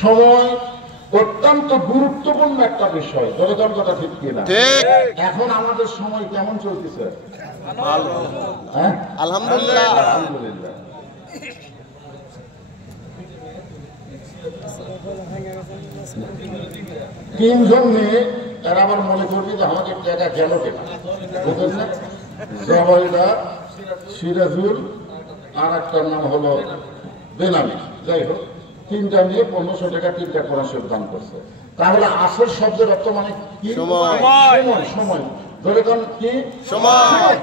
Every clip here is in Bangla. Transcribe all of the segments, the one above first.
সময় অত্যন্ত গুরুত্বপূর্ণ একটা বিষয়, দরকার কথা ঠিক কিনা? এখন আমাদের সময় কেমন চলতেছে? আলহামদুলিল্লাহ। আলহামদুলিল্লাহ। তিনজন মেয়ে, এরা আবার মনে করবি যে আমাকে টাকা গেল কেনা, বুঝলেন? জবাইদা, সিরাজুল, আর একটার নাম হলো বেনামি। যাই হোক, তিনটা মেয়ে 1500 টাকা তিনটা কোরআন শরীফ দান করছে। তাহলে আসর শব্দের অর্থ মানে কি? সময়। সময় ধরে কোন কি? সময়।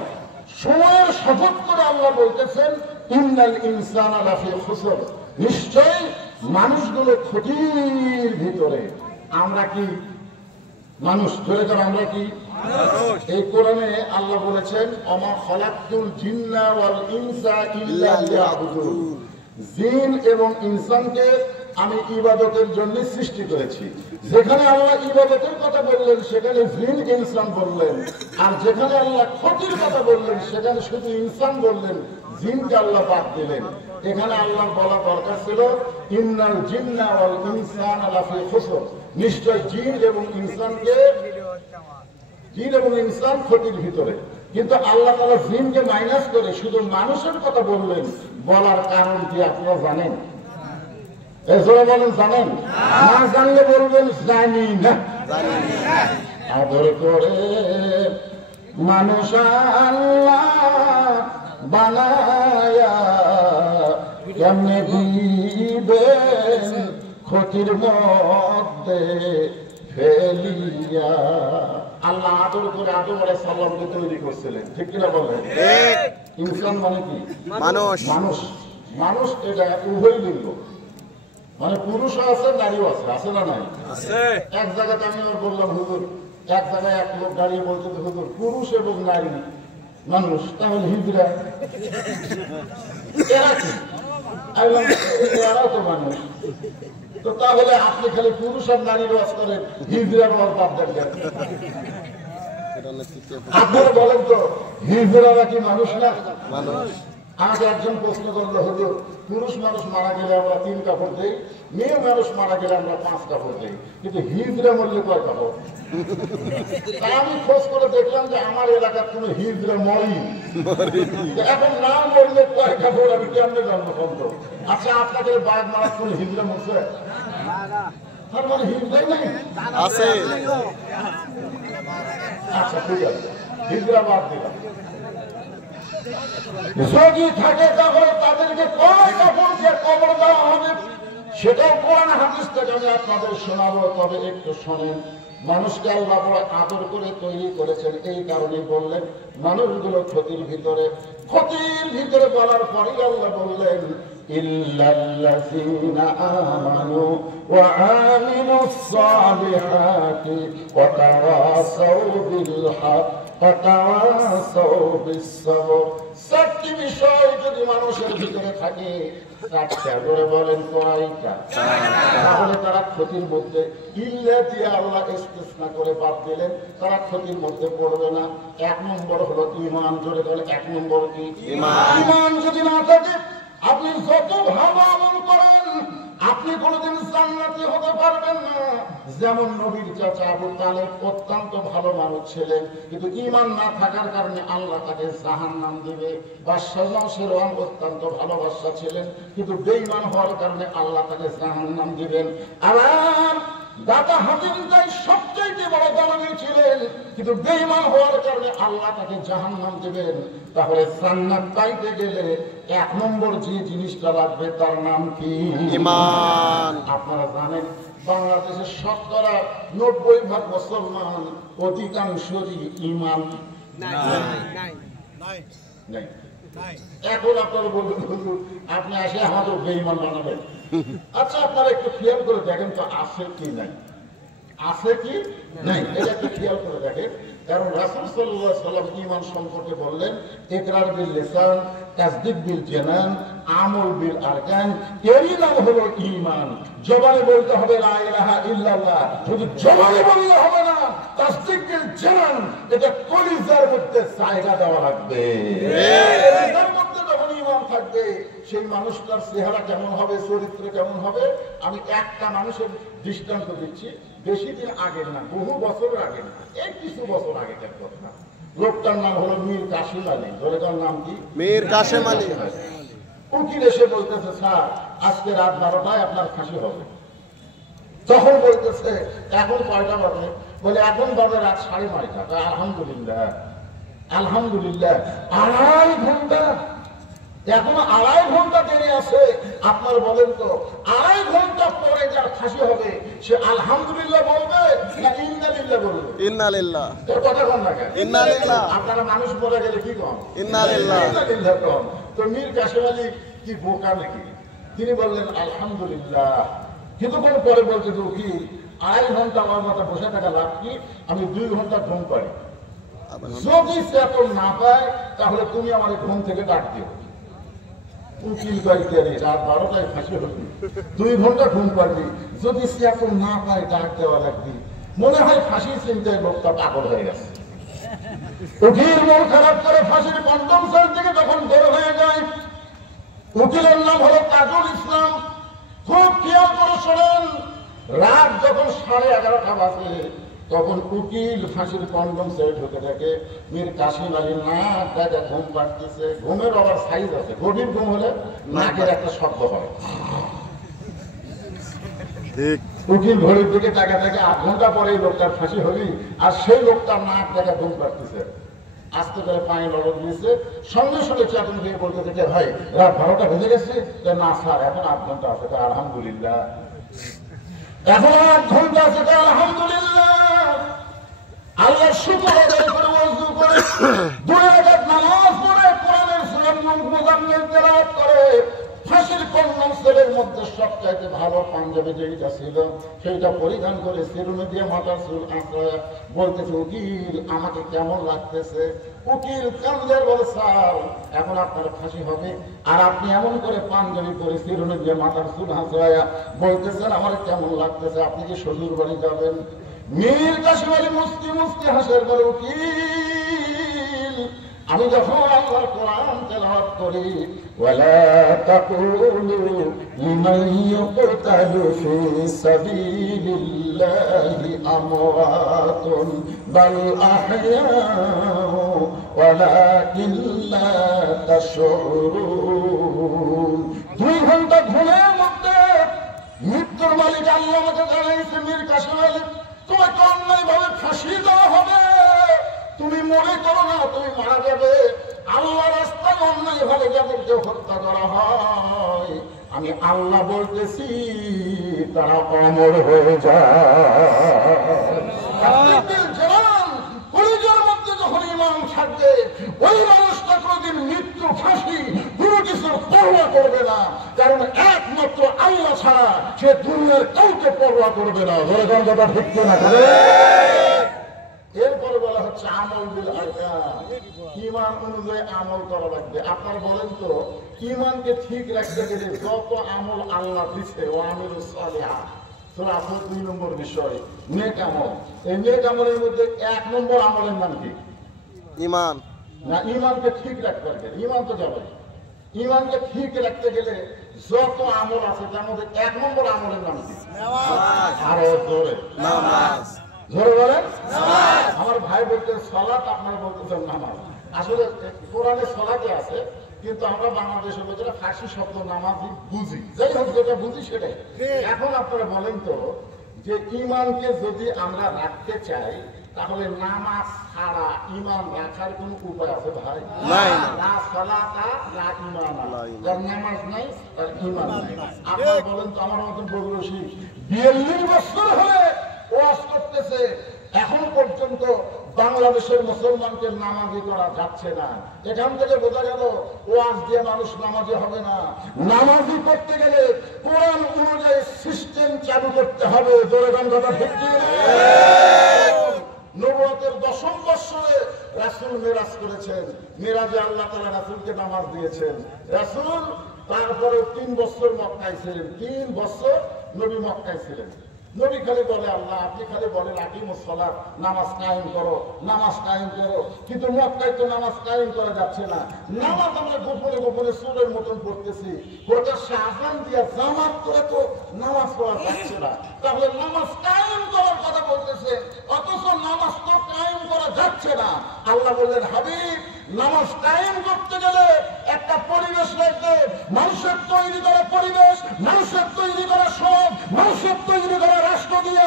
সময়ের শপথ করে আল্লাহ বলতেছেন ইন্নাল ইনসানা লাফি খুসর, নিশ্চয়ই মানুষগুলো ক্ষতির ভিতরে। আমরা কি মানুষ? ধরে কোন আমরা কি? এই কোরআনে আল্লাহ বলেছেন ওমা খালাকতুল জিন্না ওয়াল ইনসা ইল্লা লিয়াবুদুন, জিন এবং ইনসানকে আমি ইবাদতের জন্য সৃষ্টি করেছি। যেখানে আল্লাহ ইবাদতের কথা বললেন সেখানে জিন ইনসান বললেন, আর যেখানে আল্লাহ ক্ষতির কথা বললেন সেখানে শুধু ইনসান বললেন, জিনকে আল্লাহ বাদ দিলেন। এখানে আল্লাহ বলা দরকার ছিল ইন্নাল জিন্না ওয়াল ইনসানা লাফি খুসর, নিশ্চয় জিন এবং ইনসান ক্ষতির ভিতরে। কিন্তু আল্লাহ তাআলা জিনকে মাইনাস করে শুধু মানুষের কথা বললেন। বলার কারণ কি আপনারা জানেন? এজন্য বলেন জানেন? না জানলে বলবেন জানি না। আদর করে মানুষ আল্লাহ বানায়া কেমনে দিবেন ক্ষতির মধ্যে ফেলিয়া। আল্লাহ আদর করে আদম আলাইহিস সালামকে তৈরি করছিলেন, ঠিক কিনা বলেন? ইনসান মানে কি? মানুষ। মানুষ মানুষ এটা উভয় লিঙ্গ, মানে পুরুষও আছে নারীও আছে, আছে না নাই? এক জায়গাতে আমি বললাম হুজুর, এক জায়গায় এক লোক দাঁড়িয়ে বলতে হুজুর পুরুষ এবং নারী মানুষ, তাহলে হিজড়া এরা কি? এরাও তো মানুষ। তো তাহলে আপনি খালি পুরুষ আর নারীর ওয়াজ করেন, হিজড়ার ওয়াজ বাদ দেন। আপনারা বলেন তো হিজড়ারা কি মানুষ না? মানুষ। আমাকে একজন প্রশ্ন করলো হুজুর, পুরুষ মানুষ মারা গেলে আমরা 3 কাপড় দেই, মেয়ে মানুষ মারা গেলে আমরা 5 কাপড় দেই, কিন্তু হিজড়া মরলে কয় কাপড়? আমি খোঁজ করে দেখলাম যে আমার এলাকার কোনো হিজড়া মরি, এখন না মরলে কয় কাপড় আমি কেমনে জানবো? বন্ধ। আচ্ছা, আপনাদের বাঘ মারার কোন হিজড়া মরছে? তার মানে হিজড়াই নাই আছে। আচ্ছা ঠিক আছে, হিজড়া বাদ দিলাম। যদি থাকে তাহলে তাদেরকে কয় কাপড় দিয়ে কবর দেওয়া হবে সেটাও কোরআন হাদিস থেকে আমি আপনাদের শোনাবো। তবে একটু শোনেন, মানুষকে আল্লাহ বড় আদর করে তৈরি করেছেন, এই কারণে বললেন মানুষগুলো ক্ষতির ভিতরে বলার পরেই আল্লাহ বললেন ইল্লাল্লাযীনা আমানু ওয়া আমিলুস সালিহাতি ওয়া তাওয়াসাউ বিল হক ওয়া তাওয়াসাউ বিস সবর। 7টি বিষয় যদি মানুষের ভিতরে থাকে, 7টা করে বলেন কয়টা? তাহলে তারা ক্ষতির মধ্যে, ইল্লা দিয়ে আল্লাহ ইস্তিসনা করে বাদ দিলেন, তারা ক্ষতির মধ্যে পড়বে না। 1 নম্বর হলো ঈমান। জোরে বলে 1 নম্বর কি? ঈমান যদি না থাকে আপনি যত ভালো আমল করেন আপনি কোনোদিন জান্নাতি হতে পারবেন না। যেমন নবীর চাচা আবু তালেব অত্যন্ত ভালো মানুষ ছিলেন, কিন্তু ঈমান না থাকার কারণে আল্লাহ তাকে জাহান্নাম দিবে। বাদশাহ নওশেরওয়ান অত্যন্ত ভালো বাদশা ছিলেন, কিন্তু বেঈমান হওয়ার কারণে আল্লাহ তাকে জাহান্নাম দিবেন। আবার দাদা হাতিম তাই সবচেয়ে বড় দানবী ছিলেন, কিন্তু বেঈমান হওয়ার কারণে আল্লাহ তাকে জাহান্নাম দিবেন। তাহলে জান্নাত পাইতে গেলে 1 নম্বর যে জিনিসটা লাগবে তার নাম কি? ঈমান। আপনারা জানেন বাংলাদেশের শতকরা 90% মুসলমান, অধিকাংশই ঈমান নাই। এখন আপনারা বলবেন হুজুর আপনি আসে আমাদের বেঈমান বানাবেন। আচ্ছা, আপনারা একটু খেয়াল করে দেখেন তো আছে কি নাই, আছে কি নাই, এটা একটু খেয়াল করে দেখেন। কারণ রাসূল সাল্লাল্লাহু আলাইহি ওয়াসাল্লাম ঈমান সম্পর্কে বললেন ইকরার বিল লিসান, তাসদীক বিল জানান, আমল বিল আরকান। এরই নাম হলো ঈমান। জবানে বলতে হবে লা ইলাহা ইল্লাল্লাহ, শুধু জবানে বললে হবে না, তাসদীক বিল জানান, এটা কলিজার মধ্যে জায়গা দেওয়া লাগবে। কলিজার মধ্যে যখন ঈমান থাকবে সেই মানুষটার চেহারা কেমন হবে, চরিত্র কেমন হবে, আমি একটা মানুষের দৃষ্টান্ত দিচ্ছি, বেশি দিন আগের না, বহু বছর আগে না, এই কিছু বছর আগেকার কথা। লোকটার নাম হলো মীর কাসেম আলী। লোকটার নাম কি? মীর কাসেম আলী। উকিল এসে বলতেছে, স্যার আজকে রাত 12টায় আপনার ফাঁসি হবে। তখন বলতেছে এখন কয়টা বাজে? বলে এখন বাজে রাত 9:30। আলহামদুলিল্লাহ, আলহামদুলিল্লাহ, 2.5 ঘন্টা, এখনো 2.5 ঘন্টা দেরি আছে। আপনার বলেন তো 2.5 ঘন্টা পরে যার ফাঁসি হবে সে আলহামদুলিল্লাহ বলবে না ইন্নালিল্লাহ বলবে? ইন্নালিল্লাহ। তোর কথা কোন না কেন? ইন্নালিল্লাহ। আপনারা মানুষ মরে গেলে কি কম? ইন্নালিল্লাহ। ইন্নালিল্লাহ কম। তো মীর কাসেম আলী কি বোকা নাকি? তিনি বললেন আলহামদুলিল্লাহ। কিছুক্ষণ পরে বলছে তো কি 2.5 ঘন্টা আমার মাথা বসে থাকা লাভ কি? আমি 2 ঘন্টা ঘুম পাই। যদি চেতন না পায় তাহলে তুমি আমার ঘুম থেকে ডাক দিও। উকিল বাড়িতে রাত 12টায় ফাঁসি হবি, 2 ঘন্টা ঘুম পারবি, যদি চেতন না পায় ডাক দেওয়া লাগবি। মনে হয় ফাঁসির চিন্তায় লোকটা পাগল হয়ে গেছে। উকিল মন খারাপ করে ফাঁসির 5ম সেল থেকে যখন বের হয়ে যায়, উকিলের নাম হলো তাজুল ইসলাম। খুব খেয়াল করে শোনেন, রাত যখন 11:30 বাজে তখন উকিল ফাঁসির 5ম সেল ঢুকে থাকে। মীর কাসেম আলী নাক ডাকা ঘুম পাড়তেছে। ঘুমের আবার সাইজ আছে, গভীর ঘুম হলে নাকের একটা শব্দ হয়। উকিল ঘড়ির দিকে টাকা থেকে 8 ঘন্টা পরে লোকটার ফাঁসি হলি, আর সেই লোকটার নাক ডাকা ঘুম পাড়তেছে। আস্তে করে পায়ে লড়ক দিয়েছে, সঙ্গে সঙ্গে চেতন দিয়ে বলতে থেকে, ভাই রাত 12টা বেজে গেছে? না স্যার, এখন 8 ঘন্টা আছে। আলহামদুলিল্লাহ। এখন 8 ঘন্টা আছে, আলহামদুলিল্লাহ। আল্লাহ শুকর আদায় করে ওযু করে 2 রাকাত নামাজ পড়ে কোরআনের সূরা মুজাম্মিল তেলাওয়াত করে ফাঁসির 5ম সেলের মধ্যে সবচাইতে ভালো পাঞ্জাবি যেটা ছিল সেইটা পরিধান করে সিরুনি দিয়ে মাথার চুল আঁচড়ায় বলতেছে, উকিল আমাকে কেমন লাগতেছে? উকিল কান্দের বলে, স্যার এখন আপনার ফাঁসি হবে, আর আপনি এমন করে পাঞ্জাবি পরে সিরুনি দিয়ে মাথার চুল আঁচড়ায় বলতেছেন আমার কেমন লাগতেছে, আপনি কি শ্বশুর বাড়ি যাবেন? মীর কাসেম আলী মুস্কি মুস্কি হাসের বলে, উকিল আমি যখন আল্লাহর কোরআন তেলাওয়াত করি, ওয়ালা তাকুলু লিমান ইউকতালু ফি সাবিলিল্লাহি আমওয়াতুন বাল আহইয়াউ ওয়ালাকিন লা তাশউরুন। 2 ঘন্টা ঘুমের মধ্যে মৃত্যুর মালিক আল্লাহ আমাকে জানাইছে, মীর কাসেম আলী তোমাকে অন্যায় ভাবে ফাঁসি দেওয়া হবে। তুমি মনে করো না তুমি মারা যাবে, আল্লাহ রাস্তায় অন্যায় ভাবে যাদেরকে হত্যা করা হয় আমি আল্লাহ বলতেছি তারা অমর হয়ে যায়। কলিজার মধ্যে যখন ঈমান থাকবে ওই মানুষটা কোনদিন মৃত্যু, ফাঁসি কোনো কিছুর পরোয়া করবে না, কারণ একমাত্র আল্লাহ ছাড়া সে দুনিয়ার কাউকে পরোয়া করবে না। ধরে কোন কথা ঠিক না? এরপরে বলা হচ্ছে আমল বিল আরকান, ঈমান অনুযায়ী আমল করা লাগবে। আপনারা বলেন তো ঈমানকে ঠিক রাখতে গেলে যত আমল আল্লাহ দিছে, ও আমিলুস সালিহাত, সূরা 2 নম্বর বিষয় নেক আমল। এই নেক আমলের মধ্যে 1 নম্বর আমলের নাম কি? ঈমান। না, ঈমানকে ঠিক রাখতে হবে। ঈমান তো যাবে, ঈমানকে ঠিক রাখতে গেলে যত আমল আছে তার মধ্যে 1 নম্বর আমলের নাম কি? নামাজ। আরো জোরে নামাজ। ধরে বলেন আমার ভাই বলতেন সালাত, আপনারা বলতেছেন নামাজ। আসলে কোরআনে সালাতে আছে, কিন্তু আমরা বাংলাদেশের লোকেরা ফার্সি শব্দ নামাজই বুঝি। যাই হোক, যেটা বুঝি সেটাই। এখন আপনারা বলেন তো যে ঈমানকে যদি আমরা রাখতে চাই তাহলে নামাজ ছাড়া ঈমান রাখার কোন উপায় আছে ভাই? নাই। না সালাতা না ঈমান। যার নামাজ নাই তার ঈমান নাই। আপনারা বলেন তো আমার মতন বগুড়ি 42 বছর হলে ওয়াজ করতেছে, এখন পর্যন্ত বাংলাদেশের মুসলমানকে নামাজি করা যাচ্ছে না। এখান থেকে বোঝা গেল ওয়াজ দিয়ে মানুষ নামাজি হবে না। নামাজি করতে গেলে কোরআন অনুযায়ী সিস্টেম চালু করতে হবে। নবুয়তের 10ম বৎসরে রাসূল মেরাজ করেছেন। মেরাজে আল্লাহ তাআলা রাসূলকে নামাজ দিয়েছেন। রাসূল তারপরে 3 বছর মক্কায় ছিলেন। 3 বছর নবী মক্কায় ছিলেন। নবী খালি বলে আল্লাহ, আপনি খালি বলেন আকিমুস সালাত, নামাজ কায়েম করো, নামাজ কায়েম করো, কিন্তু মক্কায় তো নামাজ কায়েম করা যাচ্ছে না। নামাজ আমরা গোপনে গোপনে সুরের মতন পড়তেছি, প্রকাশ্যে আযান দিয়া জামাত করে তো নামাজ পড়া যাচ্ছে না। তাহলে নামাজ কায়েম করার কথা বলতেছে, অথচ নামাজ তো কায়েম করা যাচ্ছে না। আল্লাহ বললেন হাবিব, নামাজ কায়েম করতে গেলে একটা পরিবেশ লাগবে, মানুষের তৈরি করা পরিবেশ, মানুষের তৈরি করা সমাজ, মানুষের তৈরি করা রাষ্ট্র দিয়ে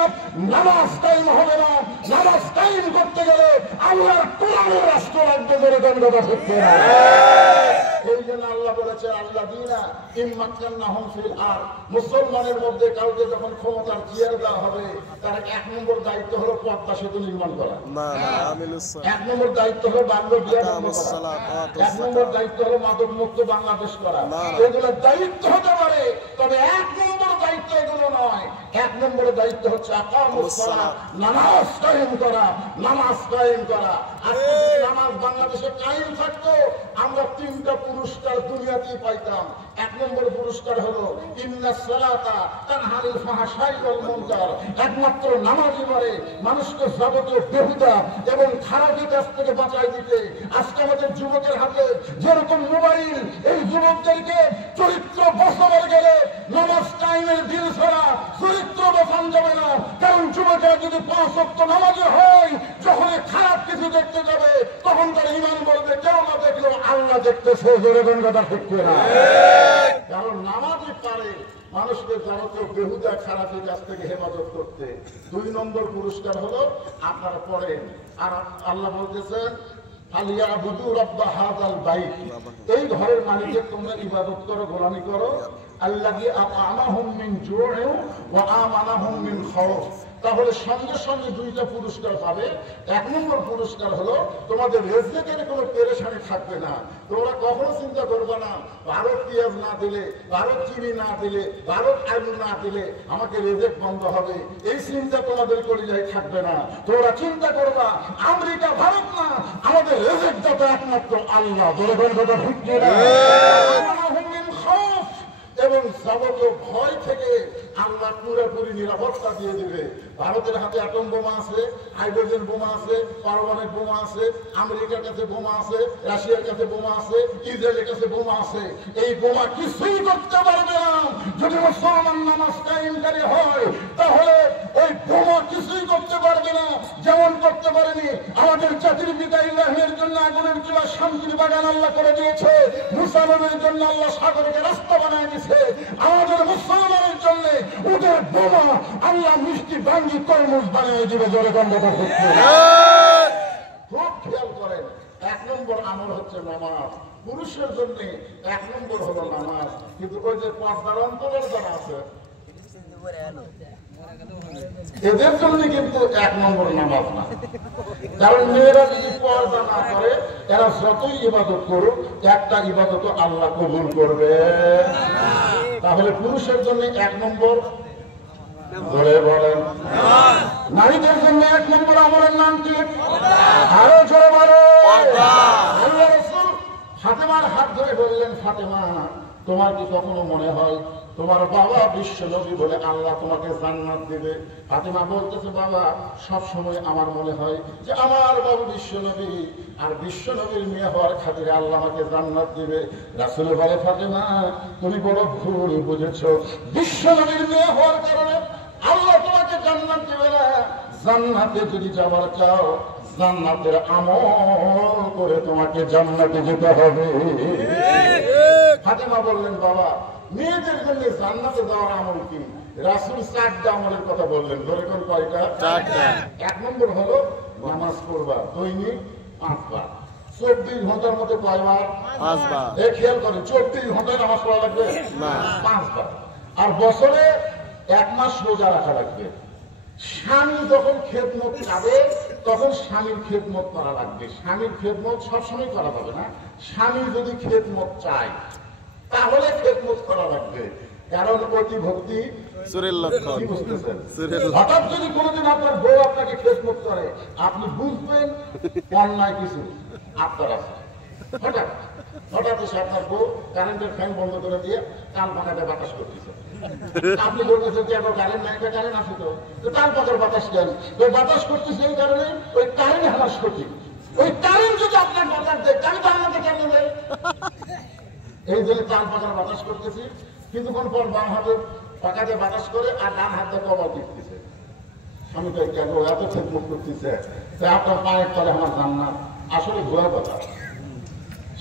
নামাজ কায়েম হবে না। নামাজ কায়েম করতে গেলে আল্লাহর কোরআনের রাষ্ট্র লাগবে, বলে কোন কথা সত্য না। এই জন্য আল্লাহ বলেছে আল্লাযীনা ইম্মাক্কান্নাহুম ফিল আরদ, মুসলমানের মধ্যে কাউকে যখন ক্ষমতার চেয়ার দেওয়া হবে, তার এক নম্বর দায়িত্ব হলো পদ্মা সেতু নির্মাণ করা, এক নম্বর দায়িত্ব হলো বাল্য বিবাহ বন্ধ করা, এক নম্বর দায়িত্ব হলো মাদক মুক্ত বাংলাদেশ করা। এগুলো দায়িত্ব হতে পারে, তবে এক নম্বর দায়িত্ব এগুলো নয়। এক নম্বরের দায়িত্ব হচ্ছে আকামুস সালাত, নামাজ কায়েম করা, নামাজ কায়েম করা। আর যদি নামাজ বাংলাদেশে কায়েম থাকতো, আমরা তিনটা পুরস্কার দুনিয়াতেই পাইতাম। এক নম্বর পুরস্কার হলো ইন্নাস সালাতা তানহানিল ফাহশাই ওয়াল মুনকার, একমাত্র নামাজই পারে মানুষকে যাবতীয় বেহুদা এবং খারাপি কাজ থেকে বাঁচাই দিতে। আজকে আমাদের যুবকের হাতে যেরকম মোবাইল, এই যুবকদেরকে চরিত্র বসাবার গেলে নামাজ টাইমের দিল ছাড়া চরিত্র বসান যাবে না। কারণ যুবকেরা যদি 5 ওয়াক্ত নামাজে হয়, যখন খারাপ কিছু দেখতে যাবে তখন তার ঈমান বলবে কেউ না দেখলেও আল্লাহ দেখতেছে, যেরকম কথা ঠিক না। কারণ নামাজই পারে মানুষকে যাবতীয় বেহুদা খারাপের কাছ থেকে হেফাজত করতে। 2 নম্বর পুরস্কার হলো আপনারা পড়েন, আর আল্লাহ বলতেছেন ফালিয়াবুদু রাব্ব হাযাল বাইত, এই ঘরের মালিকের তোমরা ইবাদত করো, গোলামি করো। আল্লাযী আত'আমাহুম মিন জু'ইন ওয়া আমানাহুম মিন খাউফ। তাহলে সঙ্গে সঙ্গে 2টা পুরস্কার পাবে। 1 নম্বর পুরস্কার হলো তোমাদের রিজকের কোনো পেরেশানি থাকবে না। তোমরা কখনো চিন্তা করবে না ভারত পেঁয়াজ না দিলে, ভারত চিনি না দিলে, ভারত আলু না দিলে আমাকে রিজক বন্ধ হবে, এই চিন্তা তোমাদের কলিজায় থাকবে না। তোমরা চিন্তা করবা আমেরিকা ভারত না, আমাদের রিজক দাতা একমাত্র আল্লাহ, বলে কথা ঠিক না। এবং যাবতীয় ভয় থেকে আল্লাহ পুরোপুরি নিরাপত্তা দিয়ে দিবে। ভারতের হাতে অ্যাটম বোমা আছে, হাইড্রোজেন বোমা আছে, পারমাণবিক বোমা আছে, আমেরিকার কাছে বোমা আছে, রাশিয়ার কাছে বোমা আছে, ইসরায়েলের কাছে বোমা আছে। এই বোমা কিছুই করতে পারবে না। যদি মুসলমান নামাজ কায়েমকারী হয়, তাহলে ওই বোমা কিছুই করতে পারবে না। যেমন করতে পারেনি আমাদের জাতির পিতা ইব্রাহিমের জন্য আগুনের চুলা শান্তির বাগান আল্লাহ করে দিয়েছে, মুসা নবীর জন্য আল্লাহ সাগরকে রাস্তা বানায় দিয়েছে, আমাদের মুসলমানের জন্য ওদের বোমা আল্লাহ মিষ্টি ভাঙ্গি তরমুজ বানিয়ে দিবে। জোরে গন্ধটা খুব খেয়াল করেন। 1 নম্বর আমল হচ্ছে নামাজ। পুরুষের জন্য 1 নম্বর হলো নামাজ। কিন্তু ওই যে 5 দ্বার অন্তরের যারা আছে এদের জন্য কিন্তু 1 নম্বর নামাজ না। কারণ মেয়েরা যদি পর্দা না করে, এরা যতই ইবাদত করুক, একটা ইবাদত আল্লাহ কবুল করবে। তাহলে পুরুষের জন্য 1 নম্বর ধরে বলেন, নারীদের জন্য 1 নম্বর আমলের নাম কি? আরো জোরে বলো। আল্লাহ রাসূল ফাতেমার হাত ধরে বললেন, ফাতেমা তোমার কি কখনো মনে হয় তোমার বাবা বিশ্ব নবী বলে আল্লাহ তোমাকে জান্নাত দেবে? ফাতেমা বলতেছে, বাবা সব সময় আমার মনে হয় যে আমার বাবা বিশ্ব নবী, আর বিশ্ব নবীর মেয়ে হওয়ার খাতিরে আল্লাহ আমাকে জান্নাত দিবে। রাসূল বলে, ফাতেমা তুমি বড় ভুল বুঝেছো। বিশ্ব নবীর মেয়ে হওয়ার কারণে আল্লাহ তোমাকে জান্নাত দিবে না। জান্নাতে যদি যাবার চাও, জান্নাতের আমল করে তোমাকে জান্নাতে যেতে হবে। ফাতেমা বললেন, বাবা মেয়েদের জন্য জান্নাতে যাওয়ার আমল কি? রাসূল 4টা আমলের কথা বললেন। ধরে কোন কয়টা? 4টা। 1 নম্বর হলো নামাজ পড়বা দৈনিক 5 বার। 24 ঘন্টার মধ্যে কয়বার? 5 বার। এই খেয়াল করেন, 24 ঘন্টায় নামাজ পড়া লাগবে না, 5 বার। আর বছরে 1 মাস রোজা রাখা লাগবে। স্বামী যখন খেদমত যাবে, তখন স্বামীর খেদমত করা লাগবে। স্বামীর খেদমত সবসময় করা যাবে না। স্বামী যদি খেদমত চায়, তাহলে খেদমত করা লাগবে। কারণ অতি ভক্তি চোরের লক্ষণ। হঠাৎ যদি কোনোদিন আপনার বউ আপনাকে খেদমত করে, আপনি বুঝবেন অন্যায় কিছু আপনার আছে। হঠাৎ হঠাৎ এসে আপনার বউ কারেন্টের ফ্যান বন্ধ করে দিয়ে কান পাখাতে বাতাস করতেছে, আপনি বলতেছেন যে এখন কারেন্ট নাই, কারেন্ট আছে তো তার পাতার বাতাস দেন, ওই বাতাস করতেছে এই কারণে ওই কারেন্ট আমার সঠিক। ওই কারেন্ট যদি আপনার বাতাস দেয় আমি জান্নাতে কেন দেয়? এই জন্য তার পাতার বাতাস করতেছি, কিছুক্ষণ পর বাম হাতে পাকাতে বাতাস করে আর ডান হাতে কবর দিতেছে। আমি তো কেন এত খেদমত করতেছে, তাই আপনার পায়ের তলে আমার জান্নাত। আসলে ঘোরা কথা,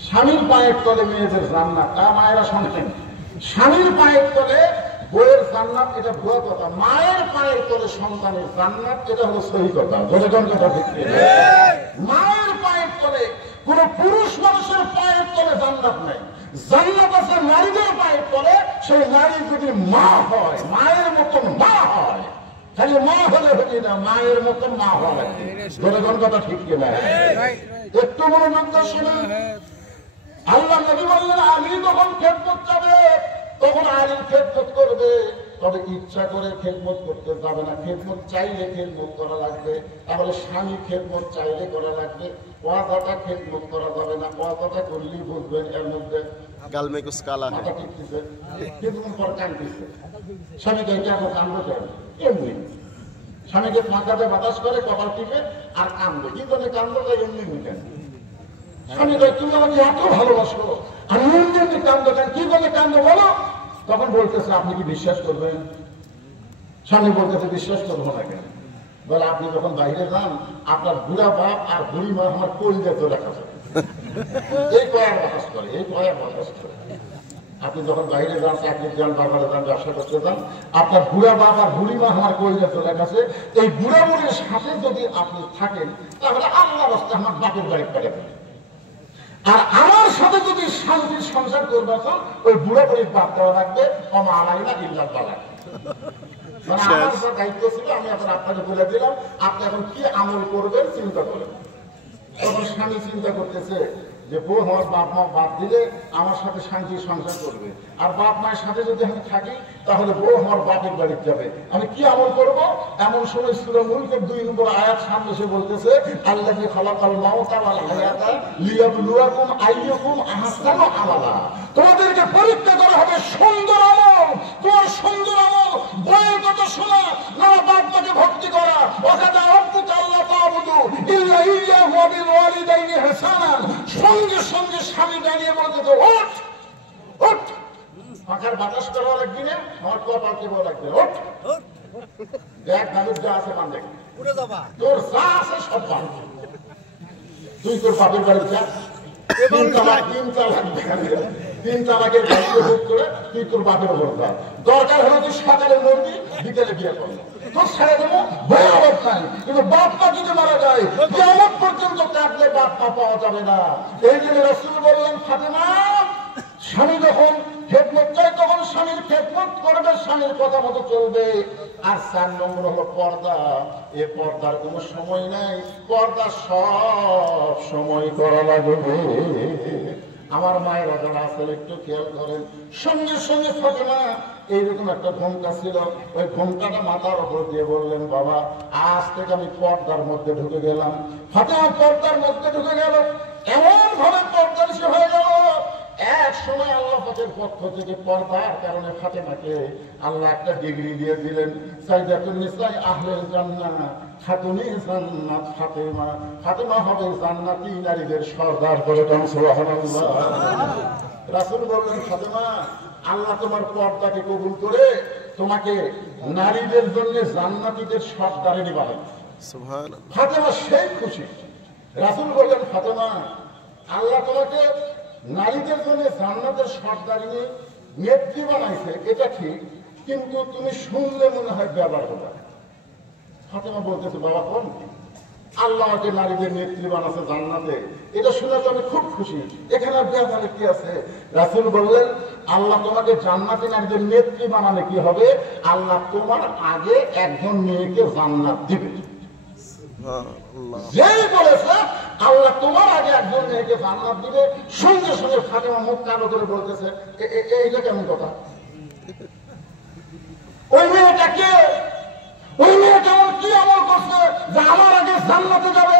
স্বামীর পায়ের তলে মেয়েদের জান্নাত। তা মায়েরা শুনছেন, স্বামীর পায়ের তলে বইয়ের জান্নাত, এটা ভুয়া কথা। মায়ের পায়ের তলে সন্তানের জান্নাত, এটা হলো সহি কথা। জনগণ কথা ঠিক, মায়ের পায়ের তলে কোন পুরুষ মানুষের পায়ের তলে জান্নাত নাই। জান্নাত আছে নারীদের পায়ের তলে, সেই নারী যদি মা হয়, মায়ের মতন মা হয়। খালি মা হলে হলি না, মায়ের মতন মা হওয়া লাগে। জনগণ কথা ঠিক কিনা? একটু মনোযোগ দিয়ে শুনুন। আল্লাহ নবী বললেন আমি যখন খেদমত যাবে তখন আলীর খেদমত করবে, তবে ইচ্ছা করে খেদমত করতে যাবে না। খেদমত চাইলে খেদমত করা লাগবে। তাহলে স্বামী খেদমত চাইলে করা লাগবে, ওয়াদাটা খেদমত করা যাবে না। ওয়াদাটা করলেই বুঝবেন এর মধ্যে মাথা টিকতেছে, কিছুক্ষণ পর কাঁদতেছে। স্বামীকে কেন কান্দো কেন? এমনি স্বামীকে মাথাতে বাতাস করে, কপাল টিপে আর কান্দো। কি জন্য কান্দো? এমনি কেন? স্বামী তুমি আমাকে এত ভালোবাসো, আমি এমনি কান্দো কেন? কি জন্য কান্দো বলো? তখন বলতেছে আপনি কি বিশ্বাস করবেন? স্বামী বলতেছে বিশ্বাস করবো না কেন? বলে আপনি যখন বাইরে যান আপনার বুড়া বাপ আর বুড়ি মা আমার কলিজা চলে আসে। এই কয়ার বাতাস করে, এই কয়ার বাতাস করে। আপনি যখন বাইরে যান, চাকরি যান, বাজারে যান, ব্যবসা করতে যান, আপনার বুড়া বাপ আর বুড়ি মা আমার কলিজা চলে গেছে। এই বুড়া বুড়ির সাথে যদি আপনি থাকেন তাহলে আল্লাহ রাস্তায় আমার বাপের বাড়ি পেরে দেবেন। আর আমার সাথে যদি শান্তির সংসার করবে ওই বুড়া বুড়ির বাদ দেওয়া লাগবে, কমা আলাই না ইল্লাহ তাআলা। মানে আমার যে দায়িত্ব ছিল আমি এখন আপনাকে বলে দিলাম, আপনি এখন কি আমল করবেন চিন্তা করেন। তখন স্বামী চিন্তা করতেছে যে বউ আমার বাপ মা বাদ দিলে আমার সাথে শান্তির সংসার করবে, আর বাপ মায়ের সাথে যদি আমি থাকি তাহলে বউ আমার বাপের বাড়িতে যাবে, আমি কি আমল করব? এমন সময় সূরা মুলকের 2 নম্বর আয়াত সামনে এসে বলতেছে আল্লাযী খালাকাল মাউতা ওয়াল হায়াতা লিয়াবলুয়াকুম আইয়ুকুম আহসানু আমালা। তোমাদেরকে পরীক্ষা করা হবে সুন্দর আমল। তোমার সুন্দর আমল বউয়ের কথা শোনা, না বাপ মাকে ভক্তি করা। ওয়াকাদা রাব্বুকা আল্লা তা'বুদু ইল্লা ইয়্যাহু ওয়া বিল ওয়ালিদাইনি ইহসানান। সঙ্গে সঙ্গে স্বামী দাঁড়িয়ে বলতেছে ওঠ ওঠ, পাখার বাতাস করা লাগবে না, আমার কপাল কেবল লাগবে। ওঠ দেখ দাদুর যা আছে মান দেখ, তোর যা আছে সব পান। তুই তোর বাপের বাড়ি যা, 3 তালাকের ভোগ করে তুই তোর বাপের ওপর যা। দরকার হলে তুই সকালে মরবি, বিকেলে বিয়ে করবি, তোর ছেড়ে দেবো, ভয় অভাব নাই। কিন্তু বাপ মা যদি মারা যায় কিয়ামত পর্যন্ত কাঁদলে বাপ মা পাওয়া যাবে না। এই জন্য রাসূল বললেন ফাতেমা, স্বামী যখন খেদমত চাই তখন স্বামীর খেদমত করবে, স্বামীর কথা মতো চলবে। আর 4 নম্বর হলো পর্দা। এ পর্দার কোনো সময় নাই, পর্দা সব সময় করা লাগবে। আমার মায়েরা যারা আছেন একটু খেয়াল করেন। সঙ্গে সঙ্গে ফাতেমা এইরকম একটা ঘোমটা ছিল, ওই ঘোমটাটা মাথার উপর দিয়ে বললেন বাবা আজ থেকে আমি পর্দার মধ্যে ঢুকে গেলাম। ফাতেমা পর্দার মধ্যে ঢুকে গেল, এমন ভাবে পর্দানিশী হয়ে গেল। এক সময় আল্লাহ পাকের পক্ষ থেকে পর্দার কারণে ফাতেমাকে আল্লাহ একটা ডিগ্রি দিয়ে দিলেন, সাইয়্যিদাতুন নিসা আহলেল জান্নাহ, খাতুনে জান্নাত ফাতেমা। ফাতেমা হবে জান্নাতি নারীদের সর্দার। করে দেন সুবহানাল্লাহ। রাসূল বললেন ফাতেমা আল্লাহ তোমার পর্দাকে কবুল করে তোমাকে নারীদের জন্য জান্নাতীদের সর্দারিনী বানাবে। সুবহানাল্লাহ। ফাতেমা সেই খুশি। রাসূল বললেন ফাতেমা আল্লাহ তোমাকে নারীদের জন্য জান্নাতের সর্দারিনী নেত্রী বানাইছে, এটা ঠিক, কিন্তু তুমি শুনলে মনে হয় ব্যাপার হবে। ফাতেমা বলতেছে বাবা কোন আল্লাহ আমাকে নারীদের নেত্রী বানাচ্ছে জান্নাতে, এটা শুনে তো আমি খুব খুশি, এখানে ব্যাপারে কি আছে? রাসূল বললেন আল্লাহ তোমাকে জান্নাতে নারীদের নেত্রী বানালে কি হবে? আল্লাহ তোমার আগে একজন মেয়েকে জান্নাত দিবে। যেই বলেছে আল্লাহ তোমার আগে একজন মেয়েকে জান্নাত দিবে, সঙ্গে সঙ্গে ফাতেমা মুখ কালো করে বলতেছে এইটা কেমন কথা? ওই মেয়েটা কে? ওই মেয়েটা কি আমল করছে যে আমার আগে জান্নাতে যাবে?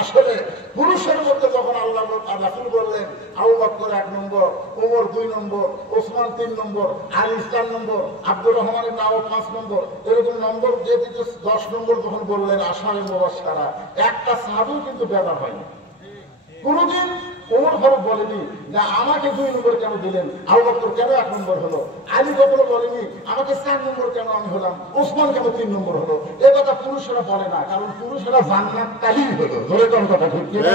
আসলে পুরুষের মধ্যে যখন আল্লাহ রাসূল বললেন আবু বকর 1 নম্বর, ওমর 2 নম্বর, ওসমান 3 নম্বর, আলী 4 নম্বর, আব্দুর রহমান ইবনে আওফ 5 নম্বর, এরকম নম্বর দিয়ে 10 নম্বর যখন বললেন আশারে মুবাশশারা, একটা সাহাবী কিন্তু বেদার হয়নি। কোনদিন ওমর ফারুক বলেনি যে আমাকে 2 নম্বর কেন দিলেন, আবু বকর কেন 1 নম্বর হলো, আলী কখনো বলেনি আমাকে 4 নম্বর কেন আমি হলাম, ওসমান কেন 3 নম্বর হলো। এ কথা পুরুষেরা বলে না, কারণ পুরুষেরা জান্নাত তাই হলো। ধরে কোন কথা ঠিক কি না?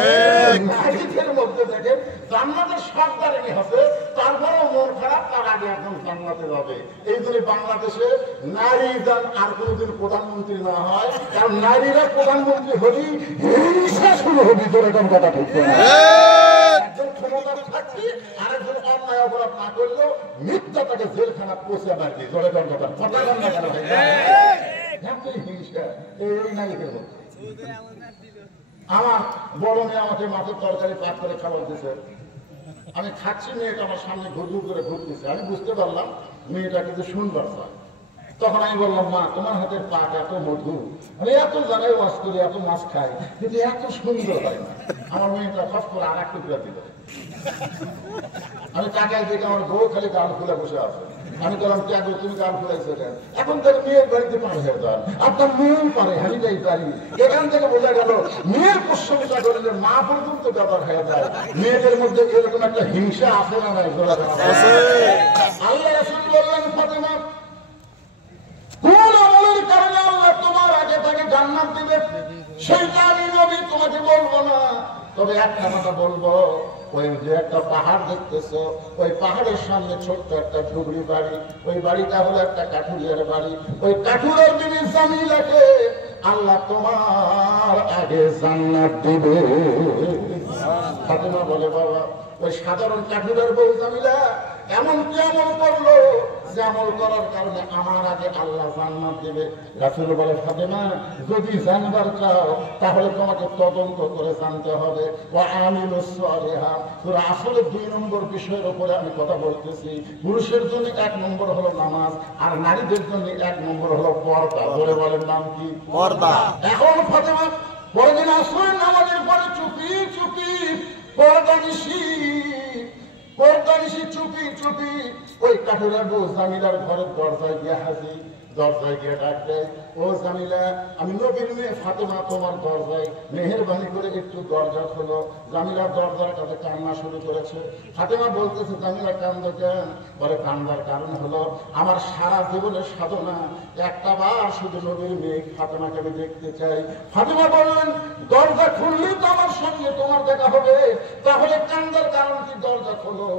নারীদের মধ্যে দেখেন জান্নাতের সর্দারিনী আছে, তারপরেও মন খারাপ, তার আগে একদম জান্নাতে যাবে। এই জন্য বাংলাদেশে নারী যান আর কোনোদিন প্রধানমন্ত্রী না হয়, কারণ নারীরা প্রধানমন্ত্রী হলেই হিংসা শুরু হবে। ধরে কোন কথা ঠিক কি না? একজন ক্ষমতার থাকবে, আরেকজন অন্যায় অপরাধ না করলেও মিথ্যা তাকে জেলখানা পৌঁছে মারবে। ধরে কোন কথা কথা বল না কেন ভাই? হিংসা এই নারীদের মধ্যে। আমার বড় মেয়ে আমাকে মাছের তরকারি পাক করে খাবার দিয়েছে, আমি খাচ্ছি, মেয়েটা আমার সামনে ঘুরঘুর করে ঘুরতেছে। আমি বুঝতে পারলাম মেয়েটা কিন্তু সুন্দর চায়। তখন আমি বললাম, মা তোমার হাতের পাক এত মধু, আমি এত জায়গায় ওয়াশ করি, এত মাছ খাই, কিন্তু এত সুন্দর হয় না। আমার মেয়েটা সব করে আর এক টুকরা দিল। আমি টাকায় দেখে আমার বউ খালি গাল খুলে বসে আছে। আমি বললাম, কে গো তুমি গাল খুলাইছো কেন? এখন তার মেয়ের বাড়িতে পার হয়ে যান, আপনার মেয়েও পারে, আমি যাই পারি। এখান থেকে বোঝা গেল মেয়ের প্রশংসা করলে মা পর্যন্ত ব্যাপার হয়ে যায়। মেয়েদের মধ্যে এরকম একটা হিংসা আছে না নাই? আল্লাহ রাসূল বললেন, ফাতেমা কোন আমলের কারণে আল্লাহ তোমার আগে তাকে জান্নাত দিবে সেইটা আমি নবী তোমাকে বলবো না, তবে একটা কথা বলবো। ওই যে একটা পাহাড় দেখতেছো, ওই পাহাড়ের সামনে ছোট্ট একটা ঝুপড়ি বাড়ি, ওই বাড়িটা হলো একটা কাঠুরিয়ার বাড়ি। ওই কাঠুরিয়ার বিবি জামিলাকে আল্লাহ তোমার আগে জান্নাত দিবে। ফাতেমা বলে, বাবা ওই সাধারণ কাঠুরিয়ার বউ জামিলা এমন কি আমল করলো যে আমল করার কারণে আমার আগে আল্লাহ জান্নাত দেবে? রাসূল বলে, ফাতেমা যদি জানবার চাও তাহলে তোমাকে তদন্ত করে জানতে হবে। ওয়া আমিলুস সালিহাত, সূরা আসলে 2 নম্বর বিষয়ের উপরে আমি কথা বলতেছি। পুরুষের জন্য 1 নম্বর হলো নামাজ, আর নারীদের জন্য 1 নম্বর হলো পর্দা। বলে বলেন নাম কি? পর্দা। এখন ফাতেমা পরের দিন আসরের নামাজের পরে চুপি চুপি পর্দা চুপি চুপি ওই কাঠুরার বউ জামিলার ঘরের দরজায় গিয়ে হাজির। দরজায় গিয়ে ডাক দেয়, ও জামিলা, আমি নবীর মেয়ে ফাতেমা তোমার দরজায়, মেহেরবানি করে একটু দরজা খোলো। জামিলা দরজার কাছে কান্না শুরু করেছে। ফাতেমা বলতেছে, জামিলা কান্দো কেন? বলে, কান্দার কারণ হলো আমার সারা জীবনের সাধনা একটা বার শুধু নবীর মেয়ে ফাতেমাকে আমি দেখতে চাই। ফাতেমা বললেন, দরজা খুললেই তো আমার সঙ্গে তোমার দেখা হবে, তাহলে কান্দার কারণ কি? দরজা খোলো।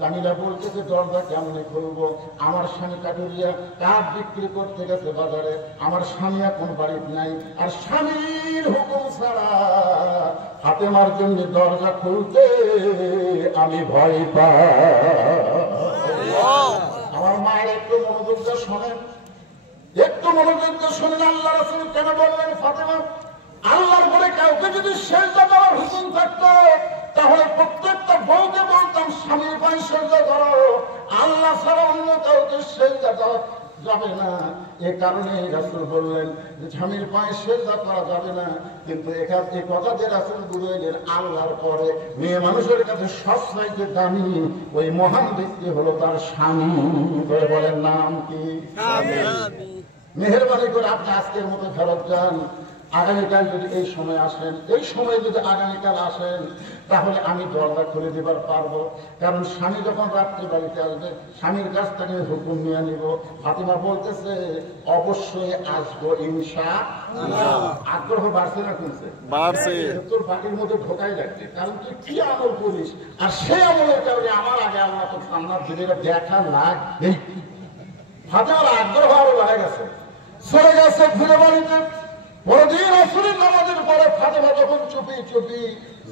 জামিলা বলতেছে, দরজা কেমনে খুলবো? আমার স্বামী কাঠুরিয়া কাঠ বিক্রি করতে গেছে বাজারে, আমার স্বামী এখন বাড়িতে নাই, আর স্বামীর হুকুম ছাড়া ফাতেমার জন্য দরজা খুলতে আমি ভয় পাই। আমার মায়ের একটু মনোযোগ দিয়ে শোনেন, একটু মনোযোগ দিয়ে শোনেন। আল্লাহ রাসূল কেন বললেন, ফাতেমা আল্লাহর বলে কাউকে যদি সেজদা দেওয়ার হুকুম থাকতো তাহলে প্রত্যেকটা বউকে বলতাম স্বামীর পায়ে সেজদা করো, আল্লাহ ছাড়া অন্য কাউকে সেজদা দেওয়া যাবে না। এ কারণে রাসূল বললেন যে স্বামীর পায়ে সেজদা করা যাবে না। কিন্তু এই কথা যে রাসূল বুঝাইলেন, আল্লাহর পরে মেয়ে মানুষের কাছে সবচাইতে দামি ওই মহান ব্যক্তি হলো তার স্বামী। বলে বলেন নাম কি? মেহেরবানি করে আপনি আজকের মতো ফেরত যান। আগামীকাল যদি এই সময় আসেন, এই সময় যদি আগামীকাল আসেন, তাহলে আমি দরজা খুলে দিবার পারবো। কারণ স্বামী যখন রাত্রে বাড়িতে আসবে, স্বামীর কাছ থেকে হুকুম নিয়ে নিব। ফাতেমা বলতেছে, অবশ্যই আসবো ইনশাআল্লাহ। আগ্রহ বাড়ছে না কমছে? বাড়ছে। তোর বাড়ির মধ্যে ঢোকাই লাগবে, কারণ তুই কি আমল করিস, আর সেই আমলের কারণে আমার আগে আল্লাহ তো জান্নাত দিবে, দেখা লাগবে। ফাতেমার আগ্রহ আরো বেড়ে গেছে, চলে গেছে ঘুরে বাড়িতে। পরদিন আসরের নামাজের পরে ফাতেমা যখন চুপি চুপি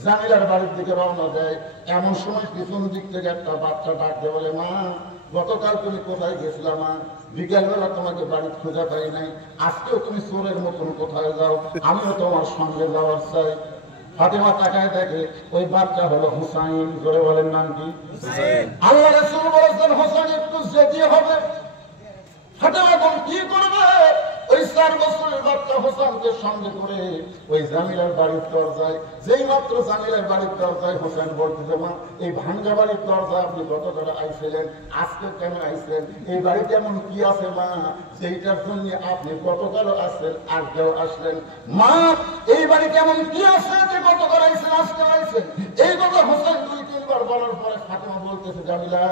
জামিলার বাড়ির দিকে রওনা দেয়, এমন সময় পিছন দিক থেকে একটা বাচ্চা ডাকতে বলে, মা গতকাল তুমি কোথায় গেছিলা? মা বিকালবেলা তোমাকে বাড়ি খুঁজে পাই নাই, আজকেও তুমি চোরের মতন কোথায় যাও? আমিও তোমার সঙ্গে যাওয়ার চাই। ফাতেমা তাকায় দেখে ওই বাচ্চা হলো হুসাইন। করে বলেন নাম কি? আল্লাহ রাসূল বলেছেন হুসাইন একটু জেদি হবে। ফাতেমা কোন কি করবে? ওই 4 বছরের বাচ্চা হোসেনকে সঙ্গে করে ওই জামিলার বাড়ির দরজায়, যেই মাত্র জামিলার বাড়ির দরজায় হোসেন বলতেছে, মা এই ভাঙ্গা বাড়ির দরজা আপনি কত করে আইছিলেন, আজকে কেন আইছিলেন, এই বাড়িতে এমন কি আছে মা সেইটার জন্য আপনি কত করে আসছেন, আজকেও আসলেন, মা এই বাড়িতে এমন কি আছে যে কত করে আইছেন, আজকে আইছেন। এই কথা হোসেন 2-3 বার বলার পরে ফাতেমা বলতেছে, জামিলা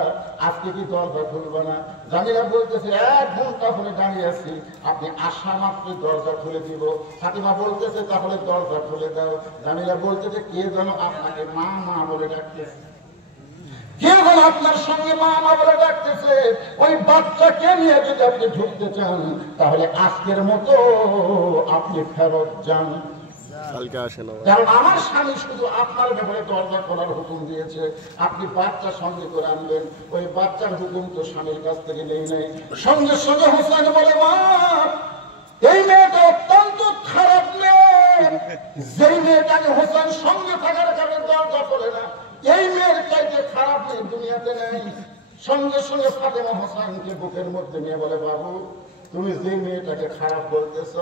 আজকে কি দরজা খুলবে না? জামিলা বলতেছে, 1 ঘন্টা হলে দাঁড়িয়ে আছি, আপনি আসা মাত্র দরজা খুলে দিব। ফাতেমা বলতেছে, তাহলে দরজা খুলে দাও। জামিলা বলতেছে, কে যেন আপনাকে মা মা বলে ডাকতেছে, কে যেন আপনার সঙ্গে মা মা বলে ডাকতেছে। ওই বাচ্চাকে নিয়ে যদি আপনি ঢুকতে চান তাহলে আজকের মতো আপনি ফেরত যান, কারণ আমার স্বামী শুধু আপনার ব্যাপারে দরজা খোলার হুকুম দিয়েছে, আপনি বাচ্চা সঙ্গে করে আনবেন। ওই বাচ্চার হুকুম তো স্বামীর কাছ থেকে নেই নাই। সঙ্গে সঙ্গে হোসেন বলে, মা এই মেয়েটা অত্যন্ত খারাপ মেয়ে, যেই মেয়েটাকে হোসেন সঙ্গে থাকার কারণে দরজা খোলে না, এই মেয়ের চাইতে খারাপ মেয়ে দুনিয়াতে নেই। সঙ্গে সঙ্গে ফাতেমা হোসেনকে বুকের মধ্যে নিয়ে বলে, বাবু তুমি যে মেয়েটাকে খারাপ বলতেছ,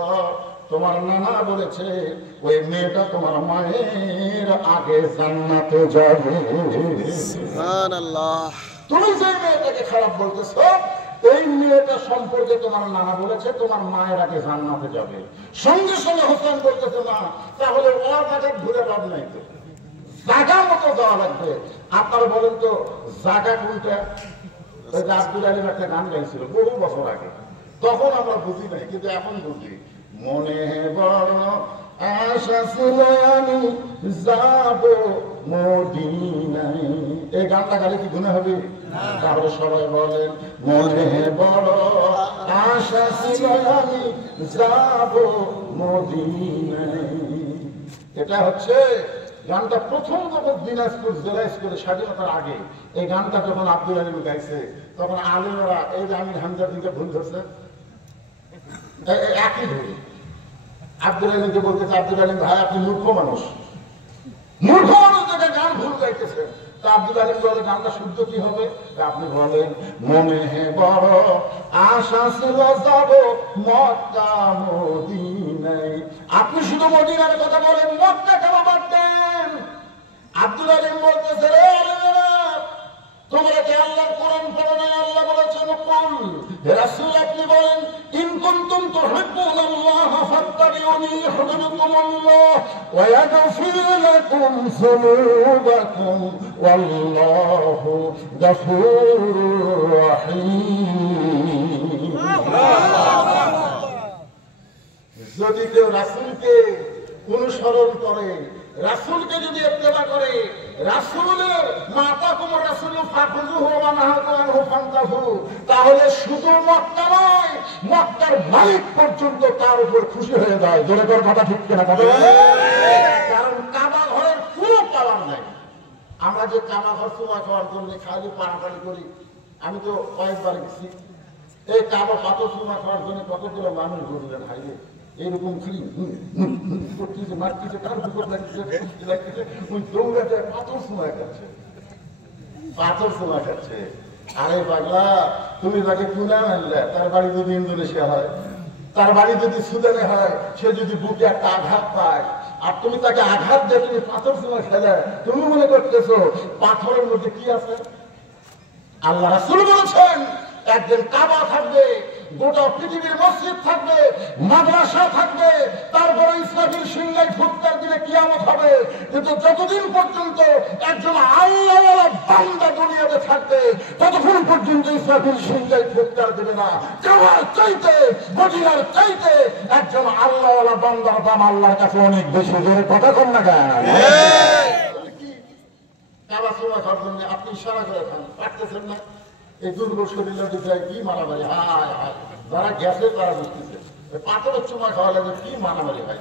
তোমার নানা বলেছে ওই মেয়েটা তোমার মায়ের আগে জান্নাতে যাবে। সুবহানাল্লাহ। তুমি যে মেয়েটাকে খারাপ বলতেছ, এই মেয়েটা সম্পর্কে তোমার নানা বলেছে তোমার মায়ের আগে জান্নাতে যাবে। সঙ্গে সঙ্গে হোসেন বলতেছে, না তাহলে ওর আগে ঘুরে লাভ নাই, তো জায়গা মতো যাওয়া লাগবে। আপনারা বলেন তো জায়গা কোনটা? আব্দুল আলীম একটা গান গাইছিল বহু বছর আগে, তখন আমরা বুঝি নাই, কিন্তু এখন বুঝি। মনে বড় আশা ছিল আমি যাব মদিনায়। এই গানটা গালে কি গুনাহ হবে? তাহলে সবাই বলেন, মনে বড় আশা ছিল আমি যাব মদিনায়। এটা হচ্ছে গানটা প্রথম যখন দিনাজপুর জেলা স্কুলে স্বাধীনতার আগে এই গানটা যখন আব্দুল আলীম গাইছে, তখন আলিমরা এই যে আমির হামজার দিকে ভুল ধরছে, একই ভুল। আব্দুল আলীমকে বলতেছে, আব্দুল আলীম ভাই আপনি মূর্খ মানুষ, মূর্খ মানুষ দেখে গান ভুল গাইতেছেন। তা আব্দুল আলীম বলে, গানটা শুদ্ধ কি হবে? আপনি বলেন, মনে বড় আশা ছিল যাব মক্কা মদিনায়। আপনি শুধু মদিনার কথা বলেন, মক্কা কেন বাদ দেন? আব্দুল আলীম বলতেছে, রে আলেমেরা তোমরা কি আল্লাহর কোরআন পড়ো না? আল্লাহ বলেছেন, কুল হে রাসূল আপনি বলেন, ইন কুনতুম তুহিব্বুনাল্লাহ ফাত্তাবিউনি ইউহিব্বুকুমুল্লাহ ওয়া ইয়াগফির লাকুম যুনুবাকুম ওয়াল্লাহু গফুরুর রহিম। যদি কেউ রাসূলকে অনুসরণ করে, রাসূলকে যদি ইত্তেবা করে, রাসূলের মাতা কুম রাসূল ফাকুযুহু ওয়া নাহাকুম আনহু ফান্তাহু, তাহলে শুধু মক্কা নয় মক্কার মালিক পর্যন্ত তার উপর খুশি হয়ে যায়। জোরে করে কথা ঠিক কিনা? কারণ কাবা ঘরের পুরো পাওয়ার নাই। আমরা যে কাবা ঘর চুমা খাওয়ার জন্য খালি পাড়াপাড়ি করি, আমি তো কয়েকবার গেছি, এই কাবা পাথর চুমা খাওয়ার জন্য কতগুলো মানুষ ঘুরলেন হাইলে এইরকম খালি করতেছে, মারতেছে, কার বুকর লাগতেছে, ওই দৌড়াতে পাথর সময় খাচ্ছে, পাথর সময় খাচ্ছে। আরে পাগলা, তুমি তাকে টুনা মানলে, তার বাড়ি যদি ইন্দোনেশিয়া হয়, তার বাড়ি যদি সুদানে হয়, সে যদি বুকে একটা আঘাত পায়, আর তুমি তাকে আঘাত দিয়ে তুমি পাথর সময় খেলে, তুমি মনে করতেছো পাথরের মধ্যে কি আছে? আল্লাহ রাসূল বলেছেন, একদিন কাবা থাকবে, গোটা পৃথিবীর মসজিদ থাকবে, মাদ্রাসা থাকবে, তারপরে ইসরাফিল সিংহায় ফুৎকার দিলে কিয়ামত হবে। কিন্তু যতদিন পর্যন্ত একজন আল্লাহওয়ালা বান্দা দুনিয়াতে থাকবে, ততক্ষণ পর্যন্ত ইসরাফিল সিংহায় ফুৎকার দেবে না। কাবার চাইতে, মদিনার চাইতে একজন আল্লাহওয়ালা বান্দার দাম আল্লাহর কাছে অনেক বেশি। জোরে কথা কন না কেন? কাবা সময় খাওয়ার জন্য আপনি ইশারা করে খান, পারতেছেন না? এই দুর্বল শরীরের দিকে কি মারামারি, হায় হায়, যারা গেছে তারা বুঝতেছে পাথরের চুমা খাওয়া লাগে কি মারামারি হয়।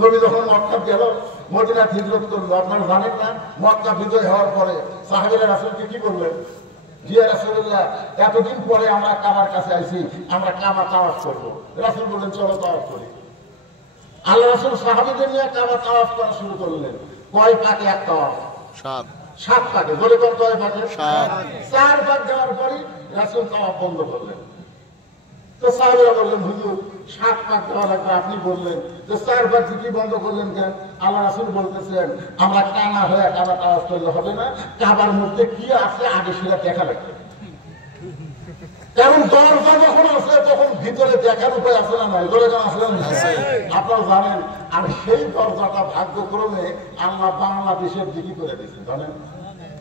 নবী যখন মক্কা গেল, মদিনা হিজরত করলো, আপনারা জানেন না? মক্কা বিজয় হওয়ার পরে সাহাবীরা রাসূলকে কি বললেন? জিয়া রাসূলুল্লাহ, এতদিন পরে আমরা কাবার কাছে আইছি, আমরা কাবা তাওয়াফ করবো। রাসূল বললেন, চলো তাওয়াফ করি। আল্লাহ রাসূল সাহাবীদের নিয়ে কাবা তাওয়াফ করা শুরু করলেন। কয় পাকে এক তাওয়াফ? 7 পাকে। বলে কর কয় পাকে? 4 পাক দেওয়ার পরই রাসূল তাওয়াফ বন্ধ করলেন। তো সাহাবীরা বললেন, হুজুর 7 পাক দেওয়া লাগবে। আপনি বললেন যে 4 পাক কি বন্ধ করলেন কেন? আল্লাহ রাসূল বলতেছেন আমরা কানা হয়ে কানা আওয়াজ করলে হবে না, কাবার মধ্যে কি আছে আগে সেটা দেখা লাগবে। কারণ দরজা যখন আছে তখন ভিতরে দেখার উপায় আছে না নাই? ধরে কেন আসলেন আপনারা জানেন। আর সেই দরজাটা ভাগ্যক্রমে আল্লাহ বাংলাদেশের দিকে করে দিয়েছে জানেন।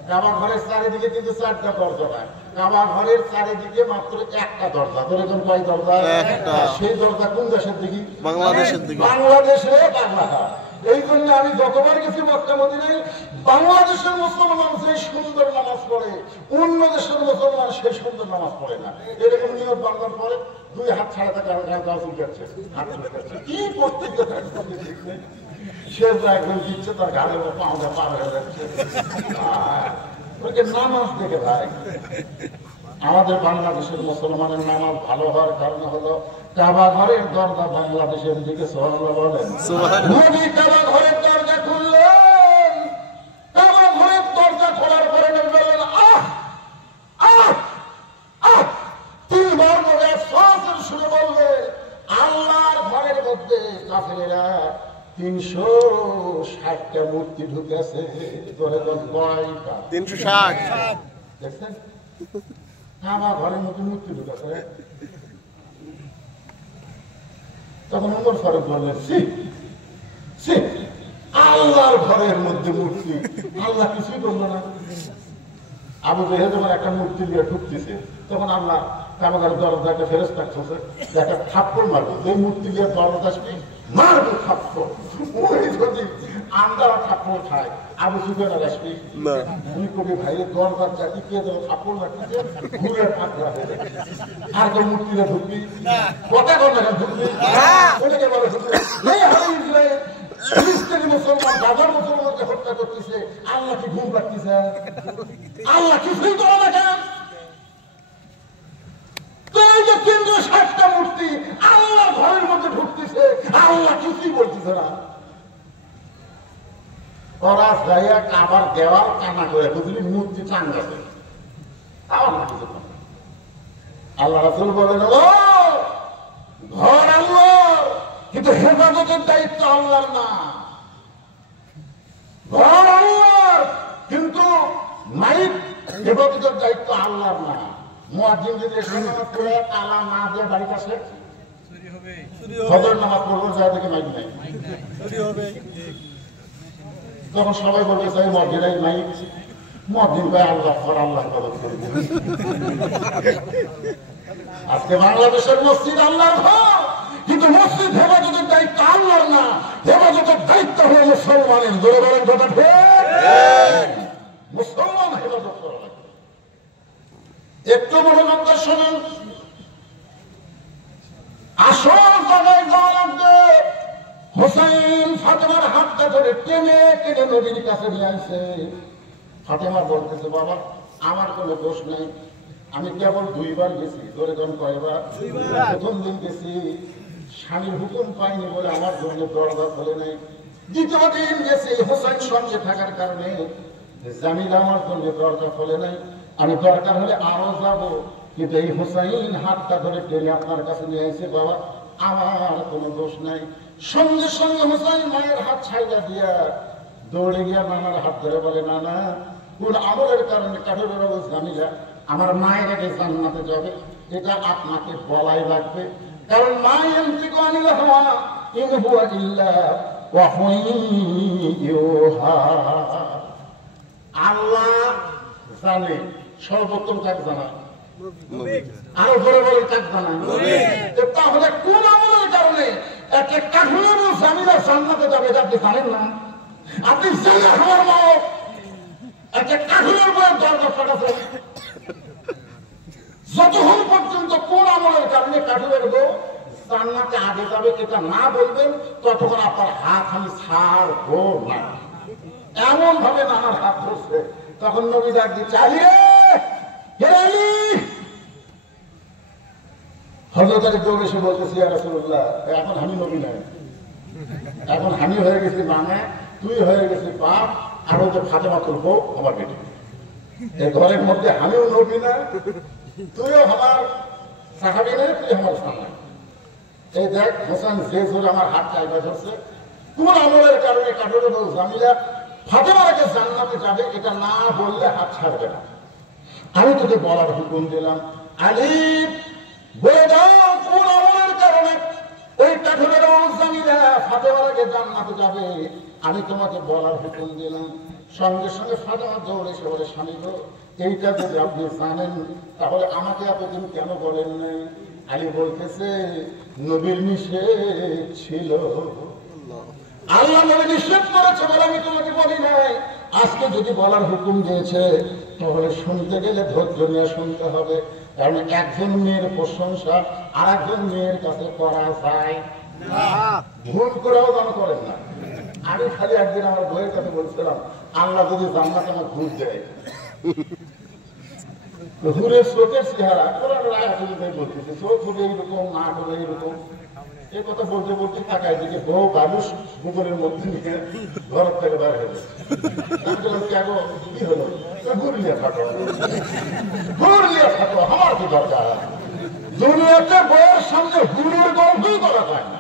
কাবা ঘরের চারিদিকে কিন্তু 4টা দরজা নাই, কাবা ঘরের চারিদিকে মাত্র একটা দরজা। ধরে কোন কয় দরজা? সেই দরজা কোন দেশের দিকে? বাংলাদেশের দিকে। বাংলাদেশে বাংলাটা। এই জন্য আমি যতবার গেছি মক্কা মদিনায়, বাংলাদেশের মুসলমান যে সুন্দর নামাজ পড়ে অন্য দেশের মুসলমান সেই সুন্দর নামাজ পড়ে না। এরকম নিয়ম বাংলার পরে 2 হাত ছাড়া থাকে কি করতে সে একদম দিচ্ছে তার ঘাড়ের পাওয়া পার হয়ে যাচ্ছে। নামাজ দেখে ভাই আমাদের বাংলাদেশের মুসলমানের নামাজ ভালো হওয়ার কারণ হলো কাবা ঘরের দরজা বাংলাদেশের দিকে। সুবহানাল্লাহ বলেন। নবী কাবা ঘরের দরজা খুললেন, কাবা ঘরের দরজা খোলার পরে বললেন আহ আহ আহ, 3 বার বলে শ্বাসের সুরে বলবে আল্লাহর ঘরের মধ্যে কাফেরেরা 360টা মূর্তি ঢুকেছে। ধরে কোন কয়টা? 360। দেখছেন কাবা ঘরের মধ্যে মূর্তি ঢুকেছে। তখন ওমর ফারুক বললেন আল্লাহর ঘরের মধ্যে মূর্তি, আল্লাহ কিছুই করলো না। আবু জেহেল যখন একটা মূর্তি দিয়ে ঢুকতেছে তখন আল্লাহ কাবা ঘরের দরজা একটা ফেরেশতা থাকছে, একটা থাপ্পড় মারবে। যে মূর্তি দিয়ে দরজা আসবে মারবে থাপ্পড়। ওই যদি আমরা থাপ্পড় খাই আবু সুফিয়ান আসবে না, উনি কবি ভাইয়ের দরজার জাতি কে যেন থাপ্পড় মারতেছে ঘুরে ফাঁকড়া হয়ে যাবে। আর কেউ মূর্তিতে ঢুকবি কথা কথা ঢুকবি ওটাকে বলে ঢুকবি। খ্রিস্টানি মুসলমান বাবার মুসলমানকে হত্যা করতেছে, আল্লাহ কি ঘুম পাচ্ছেছে? আল্লাহ কিছুই করে না কেন? এই যে 360টা মূর্তি আল্লাহর ঘরের মধ্যে ঢুকতেছে, আল্লাহ কিছুই বলতেছে না। ওরা যাইয়া কাবার দেওয়াল কানা করে বুঝলি মূর্তি টাঙ্গাছে। আল্লাহ রাসূল বলেন ও ঘর আল্লাহর, কিন্তু হেফাজতের দায়িত্ব আল্লাহর না। ঘর আল্লাহর কিন্তু মাইক হেফাজতের দায়িত্ব আল্লাহর না। মুয়াজ্জিন যদি নামাজ পড়ে তালা না দিয়ে বাড়িতে আসে ফজর নামাজ পড়বো যা থেকে মাইক নাই, তখন সবাই বলবে চাই মসজিদাই মাইক। মসজিদ ভাই আল্লাহ ঘর আল্লাহ ইবাদত করবে। আজকে বাংলাদেশের মসজিদ আল্লাহর ঘর, কিন্তু মসজিদ হেফাজতের দায়িত্ব আল্লাহর না, হেফাজতের দায়িত্ব হলো মুসলমানের। জোরে বলেন কথা ঠিক? মুসলমান হেফাজত করা লাগবে। একটু মনোযোগ দিয়ে শোনেন, আসল জায়গায় যাওয়া লাগবে। হোসেন ফাতেমার হাতটা ধরে টেনে টেনে নবীর কাছে নিয়ে আসে। ফাতেমা বলতেছে বাবা আমার কোনো দোষ নেই, আমি কেবল 2 বার গেছি। ধরে কোন কয়বার? প্রথম দিন গেছি স্বামীর হুকুম পাইনি বলে আমার জন্য দরজা খোলে নাই। দ্বিতীয় দিন গেছি হোসেন সঙ্গে থাকার কারণে জামিল আমার জন্য দরজা খোলে নাই। আমি দরকার হলে আরো যাব, কিন্তু এই হোসেন হাতটা ধরে টেনে আপনার কাছে নিয়ে এসে বাবা আমার কোনো দোষ নাই। সঙ্গে সঙ্গে হোসেন মায়ের হাত ছাইড়া দিয়া দৌড়ে গিয়া নানার হাত ধরে বলে নানা কোন আমলের কারণে কাঠের অবস্থা জামিলা আমার মায়ের আগে জান্নাতে যাবে, এটা আপনাকে বলাই লাগবে। কারণ মায়ের থেকে আনিল হওয়া ইন হুয়া ইল্লা ওয়াহয়ুহা। আল্লাহ জানে সর্বোত্তম কাজ জানা, আরো বড় বড় কাজ জানা। তাহলে কোন আমলের কারণে একটা কাঠের জামিলা জান্নাতে যাবে এটা আপনি জানেন না? আপনি জানেন আমার মা একটা কাঠের বইয়ের দরজা ফাটাছে। যতক্ষণ পর্যন্ত কোন আমলের কারণে কাঠের বউ জান্নাতে আগে যাবে এটা না বলবেন ততক্ষণ আপনার হাত আমি ছাড়বো না। এমন ভাবে নানার হাত ধরছে, তখন নবী ডাক দিয়ে চালিয়ে হযরত আলী দৌড়ে এসে বলতেছি ইয়া রাসূলুল্লাহ এখন আমি নবী নাই, এখন আমি হয়ে গেছি মানে তুই হয়ে গেছিস বাপ, আর ওই যে ফাতেমা তোর বউ আমার বেটি। এই ঘরের মধ্যে আমিও নবী না, তুইও আমার সাহাবী না, তুই আমার সামনে। এই দেখ হাসান যে জোরে আমার হাত চাইবা ধরছে, কোন আমলের কারণে কাঠুরে বউ জামিলা ফাতেমাকে জান্নাতে যাবে এটা না বললে হাত ছাড়বে না। আমি তোকে বলার হুকুম দিলাম, আলী বলে দাও কোন আমলের কারণে ওই কাঠুরে বউ জামিলা ফাতেমাকে জান্নাতে যাবে। আমি তোমাকে বলার হুকুম দিলাম। সঙ্গে সঙ্গে ফাতেমা দৌড়ে এসে বলে, স্বামী গো, এইটা যদি আপনি জানেন তাহলে আমাকে এতদিন কেন বলেন নাই? আলী বলতেছে, নবীর নিষেধ ছিল, আল্লাহ নবী নিষেধ করেছে বলে আমি তোমাকে বলি নাই। আজকে যদি বলার হুকুম দিয়েছে তাহলে শুনতে গেলে ধৈর্য নিয়ে শুনতে হবে, কারণ একজন মেয়ের প্রশংসা আর একজন মেয়ের কাছে করা যায় না। ভুল করেও দান করেন না। আমি খালি একদিন আমার বইয়ের কাছে বলছিলাম, আল্লাহ যদি জান্নাতে আমার ঘুষ দেয়, ঘুরে চোখের চেহারা বলতেছে, চোখ হবে এইরকম, না হবে এইরকম। এই কথা বলতে বলতে তাকায় দিকে বউ বালুস গুগলের মধ্যে নিয়ে ঘর থেকে বের হয়ে কেন কি হলো? ঘুরলিয়ে থাকো, ঘুরলিয়ে থাকো, আমার কি দরকার? দুনিয়াতে বউয়ের সামনে হুড়ের গল্পই করা যায় না,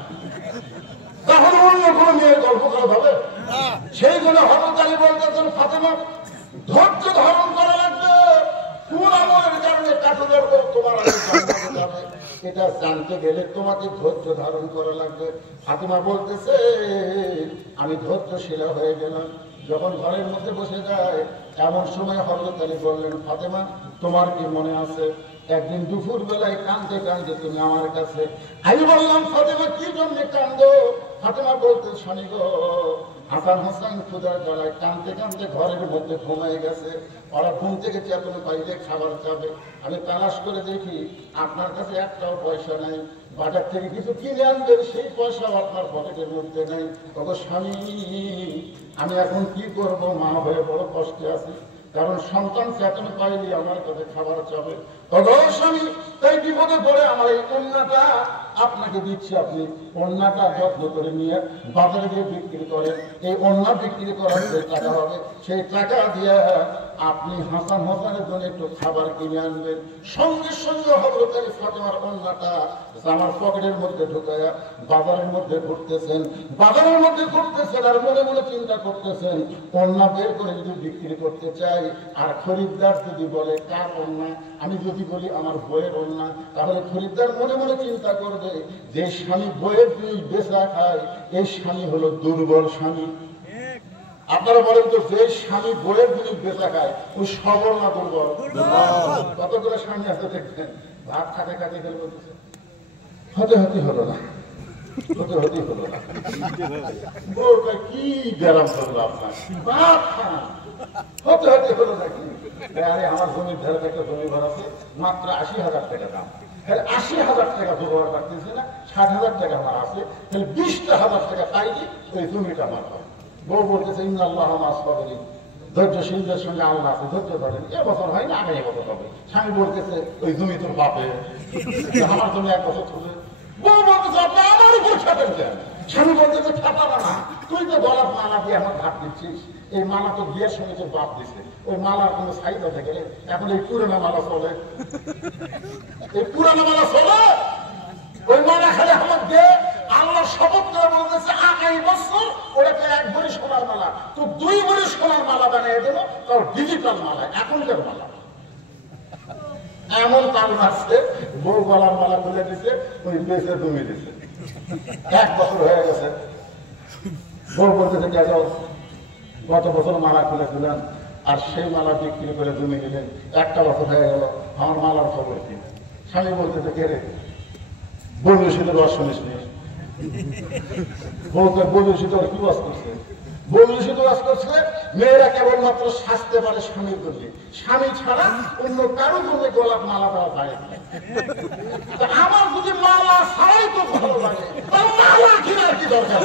তাহলে অন্য কোনো মেয়ের গল্প করা হবে? সেই জন্য হযরত আলী বলতেছেন, ফাতেমা ধৈর্য ধারণ করা লাগবে। কোন আমলের কারণে কাঠুরের বউ তোমার জান্নাতে যাবে এটা জানতে গেলে তোমাকে ধৈর্য ধারণ করা লাগবে। ফাতেমা বলতেছে, আমি ধৈর্যশীলা হয়ে গেলাম। যখন ঘরের মধ্যে বসে যায় এমন সময় হযরত আলী বললেন, ফাতেমা তোমার কি মনে আছে একদিন দুপুর বেলায় কাঁদতে কাঁদতে তুমি আমার কাছে? আমি বললাম, ফাতেমা কি জন্য কান্দো? ফাতেমা বলতে, স্বামী গো, হাসান হাসান ক্ষুধার জ্বালায় কাঁদতে কাঁদতে ঘরের মধ্যে ঘুমাই গেছে, ওরা ঘুম থেকে চেতনে পাইলে খাবার খাবে। আমি তালাশ করে দেখি আপনার কাছে একটাও পয়সা নাই, বাজার থেকে কিছু কিনে আনবেন সেই পয়সাও আপনার পকেটের মধ্যে নেই। তবে স্বামী আমি এখন কি করব? মা হয়ে বড় কষ্টে আছি, কারণ সন্তান চেতনে পাইলে আমার কাছে খাবার চাবে। তবে স্বামী তাই বিপদে পড়ে আমার এই কন্যাটা আপনাকে দিচ্ছি, আপনি কন্যাটা যত্ন করে নিয়ে বাজারে গিয়ে বিক্রি করেন। এই কন্যা বিক্রি করার যে টাকা হবে সেই টাকা দিয়ে আপনি হাসান হাসানের জন্য একটু খাবার কিনে আনবেন। সঙ্গে সঙ্গে হযরত আলী ফাতেমার কন্যাটা আমার পকেটের মধ্যে ঢুকায়া বাজারের মধ্যে ঘুরতেছেন, বাজারের মধ্যে ঘুরতেছেন আর মনে মনে চিন্তা করতেছেন, কন্যা বের করে যদি বিক্রি করতে চাই আর খরিদ্দার যদি বলে কার কন্যা, আমি যদি বলি আমার বইয়ের কন্যা, তাহলে খরিদ্দার মনে মনে চিন্তা করবে যে স্বামী বইয়ের জিনিস বেচা খায় এই স্বামী হলো দুর্বল স্বামী। আপনারা বলেন তো, যে স্বামী বইয়ের জিনিস বেচা খায় ওই সবল না দুর্বল? কতগুলো স্বামী আছে দেখবেন ভাত খাতে খাতে গেলে বলতেছে হতে হতে হলো না, হতে হতে হলো না, বউটা কি গ্যারাম করলো আপনার, ভাত খান হতে হতে হলো নাকি? আরে আমার জমির ধারে একটা জমি ঘর আছে, মাত্র ৮০,০০০ টাকা দাম, ৮০,০০০ টাকা জোগাড় করতেছে না, ৬০,০০০ টাকা আমার আছে, তাহলে ২০,০০০ টাকা পাইনি ওই জমিটা আমার হয়। বউ বলতেছে, ইন্নাল্লাহ মা সাবিরিন, ধৈর্যশীলদের সঙ্গে আল্লাহ আছে, ধৈর্য ধরেন, এবছর হয় না আগামী বছর হবে। স্বামী বলতেছে, ওই জমি তোর বাপে, আমার জমি ১ বছর চলে। বউ বলতেছে, আপনি আমার উপর ছাপেন কেন? স্বামী বলতেছে, ছাপাবা না, তুই তো গলার মালা দিয়ে আমার ভাত দিচ্ছিস, এই মালা তো বিয়ের সঙ্গে যে বাপ দিছে, ওই মালার কোনো সাইজ আছে গেলে এখন এই পুরানো মালা চলে, এই পুরানো মালা চলে, ওই মালা খালি আমার দিয়ে আল্লাহ শপথ করে বলতেছে আগামী বছর ওটাকে ১ ভরি সোনার মালা তো ২ ভরি সোনার মালা বানিয়ে দেবো, তাও ডিজিটাল মালা, এখনকার মালা। এমন কাল আসছে, বউ গলার মালা খুলে দিছে, ওই বেঁচে তুমি দিছে, ১ বছর হয়ে গেছে। বউ বলতেছে, কেন গত বছর মালা খুলেছিলেন আর সেই মালা বিক্রি করে জমি দিলেন, ১টা বছর হয়ে গেল, আমার মালার খবর কি? স্বামী বলতেছে, কে রে? বন্ধু শীতের রস শুনিস নি? বন্ধু শীতের কি বাস করছে? বন্ধু শীত বাস করছে, মেয়েরা কেবলমাত্র সাজতে পারে স্বামীর জন্য, স্বামী ছাড়া অন্য কারো জন্য গোলাপ মালা দেওয়া যায় না। আমার যদি মালা ছাড়াই তো ভালো লাগে, মালা কেনার কি দরকার?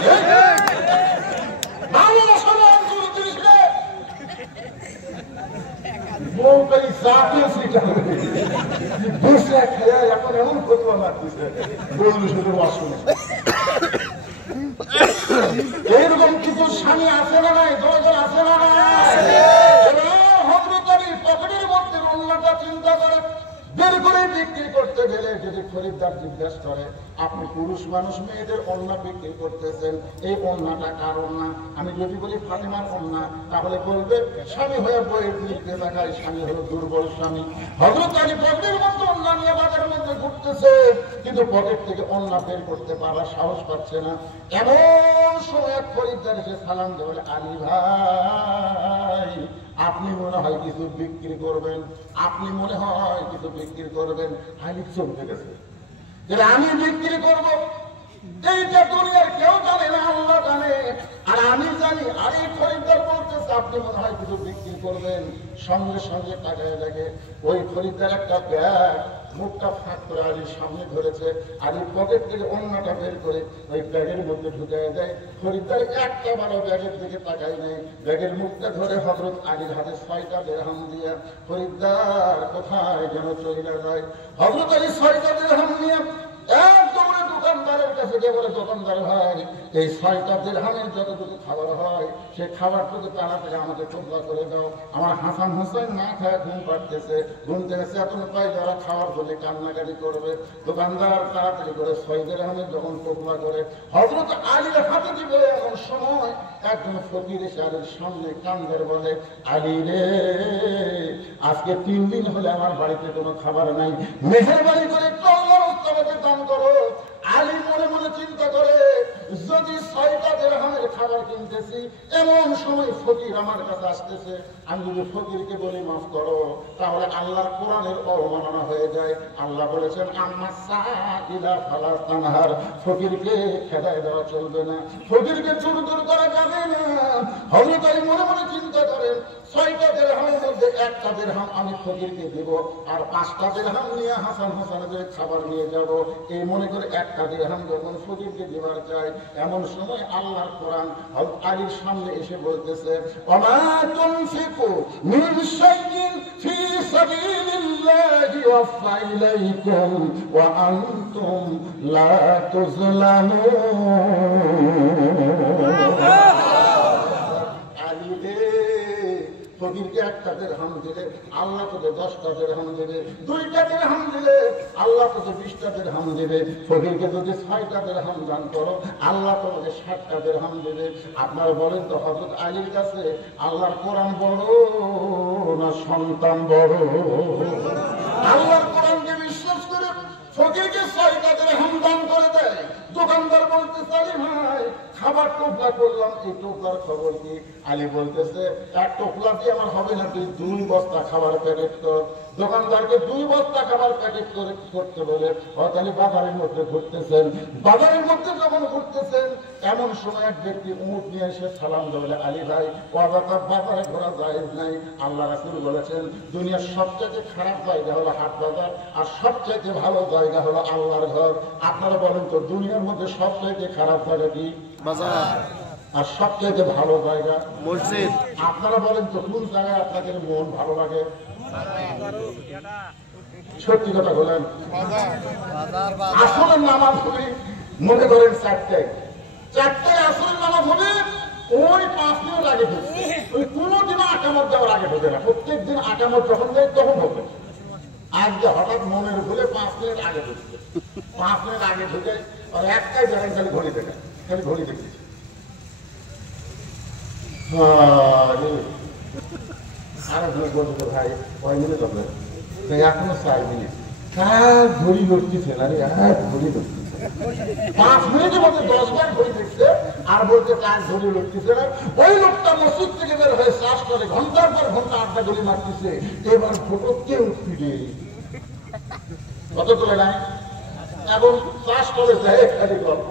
এখন এমন ফতুয়া মারতেছে, বন্ধু শুধু বাস শুনে। এইরকম কিছু স্বামী আছে না নাই? দরকার আছে না নাই? হযরত আলী পকেটের মধ্যে অন্যটা চিন্তা করে বের করে বিক্রি করতে গেলে যদি খরিদ্দার জিজ্ঞাসা করে আপনি পুরুষ মানুষ মেয়েদের ওড়না বিক্রি করতেছেন, এই ওড়নাটা কার ওড়না? আমি যদি বলি ফাতেমার ওড়না, তাহলে বলবে স্বামী হয়ে বইয়ের দিকে তাকায়, স্বামী হলো দুর্বল স্বামী। হযরত আলী পকেটের মধ্যে ওড়না নিয়ে বাজারের মধ্যে ঘুরতেছে, কিন্তু পকেট থেকে ওড়না বের করতে পারার সাহস পাচ্ছে না। এমন সময় এক খরিদ্দার এসে সালাম দিয়ে বলে, আলী ভাই আপনি মনে হয় কিছু বিক্রি করবেন, আপনি মনে হয় কিছু বিক্রি করবেন। আলী চমকে গেছে, আমি বিক্রি করব এইটা দুনিয়ার কেউ জানে না, আল্লাহ জানে, আর আমি জানি। আর এই খরিদ্দার বলতেছে আপনি মনে হয় কিছু বিক্রি করবেন। সঙ্গে সঙ্গে তাকায় দেখে ওই খরিদ্দার একটা ব্যাগ মুখটা ফাঁক করে আলীর সামনে ধরেছে। আলীর পকেট থেকে ওড়নাটা বের করে ওই ব্যাগের মধ্যে ঢুকায় দেয়। খরিদ্দার একটা ভালো ব্যাগের দিকে তাকায় নেই, ব্যাগের মুখটা ধরে হযরত আলীর হাতে 6টা দিরহাম দিয়া খরিদ্দার কোথায় যেন চলে যায়। হযরত আলী 6টা দিরহাম নিয়ে এক দৌড়ে দোকানদারের কাছে গিয়ে বলে, দোকানদার ভাই এই 6টা দিরহামের যতটুকু খাবার হয় সে খাবারটুকু তাড়াতাড়ি আমাকে টুকরা করে দাও। আমার হাসান হোসেন না খায় ঘুম পাড়তেছে, ঘুম থেকে চেতন পাই যারা খাওয়ার বলে কান্নাকাটি করবে। দোকানদার তাড়াতাড়ি করে 6 দিরহামের যখন টুকরা করে হযরত আলীর হাতে দিবে, এমন সময় একজন ফকির এসে আলীর সামনে কান্দের বলে, আলী রে আজকে 3 দিন হলে আমার বাড়িতে কোনো খাবার নাই, মেহেরবানি করে একটু আল্লাহর রাস্তায় দান করো। আলী মনে মনে চিন্তা করে, যদি 6টা দিরহামের খাবার কিনতেছি, এমন সময় ফকির আমার কাছে আসতেছে, আমি যদি ফকিরকে বলি মাফ করো, তাহলে আল্লাহর কোরআনের অবমাননা হয়ে যায়। আল্লাহ বলেছেন আম্মা সাইলা ফালা তানহার, ফকিরকে খেদায় দেওয়া চলবে না, ফকিরকে চুর করা যাবে না। হযরত আলী মনে মনে চিন্তা করেন, 6টা দিরহামের মধ্যে 1টা দিরহাম আমি ফকিরকে দেব, আর 5টা দিরহাম নিয়ে হাসান হোসেনের খাবার নিয়ে যাব। এই মনে করে 1টা দিরহাম যখন ফকিরকে দেবার চাই, এমন সময় আল্লাহর কোরআন হযরত আলীর সামনে এসে বলতেছে, ওমা তুনফিকু মিন শাইইন ফি সাবিলিল্লাহি ওয়াফা ইলাইকুম ওয়া আনতুম লা তুযলামুন। ফকিরকে 1টা দিরহাম দিলে আল্লাহ তোকে 10টা দিরহাম দেবে, 2টা দিরহাম দিলে আল্লাহ তোকে 20টা দিরহাম দেবে। ফকিরকে যদি 6টা দিরহাম দান করো আল্লাহ তোকে 7টা দিরহাম দেবে। আপনারা বলেন তো হযরত আলীর কাছে আল্লাহর কোরআন বড় না সন্তান বড়? আল্লাহর কোরআনকে বিশ্বাস করে ফকিরকে 6টা দিরহাম দান করে দেয়। দোকানদার বলতেছে, আলী ভাই খাবার টোপলা করলাম, এই টোপলার খবর কি? আলী বলতেছে, এক টোপলা দিয়ে আমার হবে না, তুই 2 বস্তা খাবার প্যাকেট কর। দোকানদারকে 2 বস্তা খাবার প্যাকেট করতে বলে আলী বাজারের মধ্যে ঘুরতেছেন। বাজারের মধ্যে যখন ঘুরতেছেন, এমন সময় এক ব্যক্তি উট নিয়ে এসে সালাম দেবে, আলী ভাই বাজারে ঘোরা জায়েজ নাই। আল্লাহ রাসূল বলেছেন দুনিয়ার সবচেয়ে খারাপ জায়গা হলো হাট বাজার, আর সবচেয়ে ভালো জায়গা হলো আল্লাহর ঘর। আপনারা বলেন তো দুনিয়ার মধ্যে সবচেয়ে খারাপ জায়গা কি? বাজার। আর সবচেয়ে ভালো জায়গা মসজিদ। আপনারা বলেন তো কোন জায়গায় আপনাদের মন ভালো লাগে? সত্যি কথা বলেন। আসরের নামাজ হবে মনে করেন 4টায় আসরের নামাজ হবে, ওই 5 মিনিট আগে ঢুকবে। ওই কোনোদিনও আকামত দেওয়ার আগে ঢুকে না, প্রত্যেক দিন আকামত যখন দেয় তখন হবে। আজকে হঠাৎ মনের ভুলে 5 মিনিট আগে ঢুকবে, 5 মিনিট আগে ঢুকে আর একটাই জায়গায় খালি ঘড়ি দেখা, খালি ঘড়ি দেখি। আরো বলতে ভাই 6 মিনিট হবে, এখনো 4 মিনিট, ঘড়ি লড়তেছে না রে, ঘড়ি লড়তেছে। 5 মিনিটের মধ্যে 10 বার ঘড়ি দেখছে আর বলতে কার ঘড়ি লড়তেছে না। ওই লোকটা মসজিদ থেকে বের হয়ে চাষ করে ঘন্টার পর ঘন্টা আড্ডা ঘড়ি মারতেছে। এবার ফটো কেউ ফিরে কত তোলে নাই, এবং চাষ করে যায় খালি গল্প।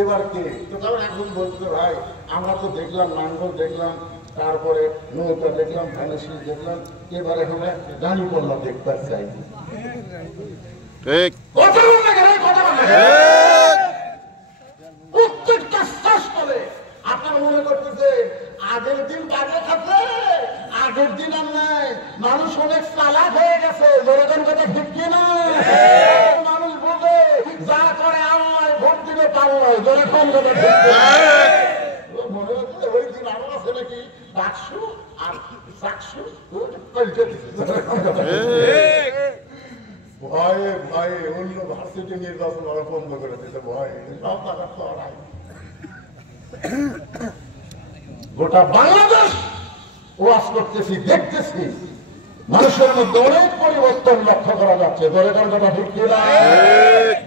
এবার কে তো তখন একজন বলছিল, ভাই আমরা তো দেখলাম নাঙ্গল দেখলাম, তারপরে নৌকা দেখলাম, ভ্যানেশিস দেখলাম, এবারে হলে গাড়ি পড়লাম দেখতে চাই। প্রত্যেকটা চাষ করে আপনারা মনে করতেছে আগের দিন কাজে খাচ্ছে, আগের দিন আর নাই, মানুষ অনেক চালাক হয়ে গেছে। যেরকম কথা ঠিক কিনা? মানুষ বোঝে যা করে আল্লাহ ভোট দিবে পাল্লায়, যেরকম কথা ঠিক মনে হচ্ছে ওই দিন আরো আছে নাকি ডাকসু আর চাকসু ভয়ে অন্য ভার্সিটি নির্বাচন ওরা বন্ধ করে দিতে ভয় সব টাকা সরাই গোটা বাংলাদেশ ওয়াজ করতেছি দেখতেছি মানুষের মধ্যে অনেক পরিবর্তন লক্ষ্য করা যাচ্ছে দলে দলে কথা ঠিক কিনা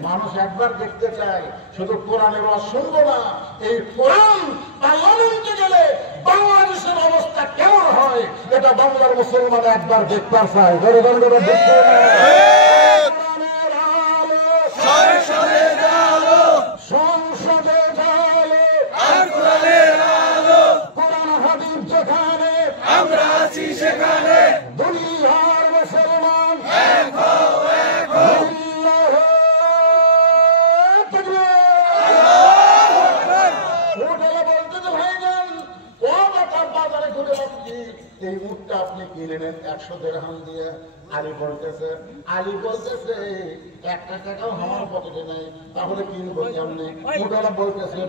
মানুষ একবার দেখতে চায় শুধু কোরআনের ওয়াজ শুনবো না এই কোরআন পার্লামেন্টে গেলে বাংলাদেশের অবস্থা কেমন হয় এটা বাংলার মুসলমান একবার দেখতে চায় দলে দলে কথা ঠিক কিনা সংসদে ঢালে কোরআন হাদিস যেখানে আমরা আছি সেখানে দুনিয়ার মুসলমান এক হও এক হও আল্লাহু আকবার ওটালা বলতে তো ভাইজান ও বাবা বাজারে ঘুরে যাচ্ছি এই উটটা আপনি কিনে নেন 100 দিরহাম দিয়ে আলী বলতেছে 1 টাকাও আমার পকেটে নাই তাহলে কিনবো কেমনে ওটালা বলতেছে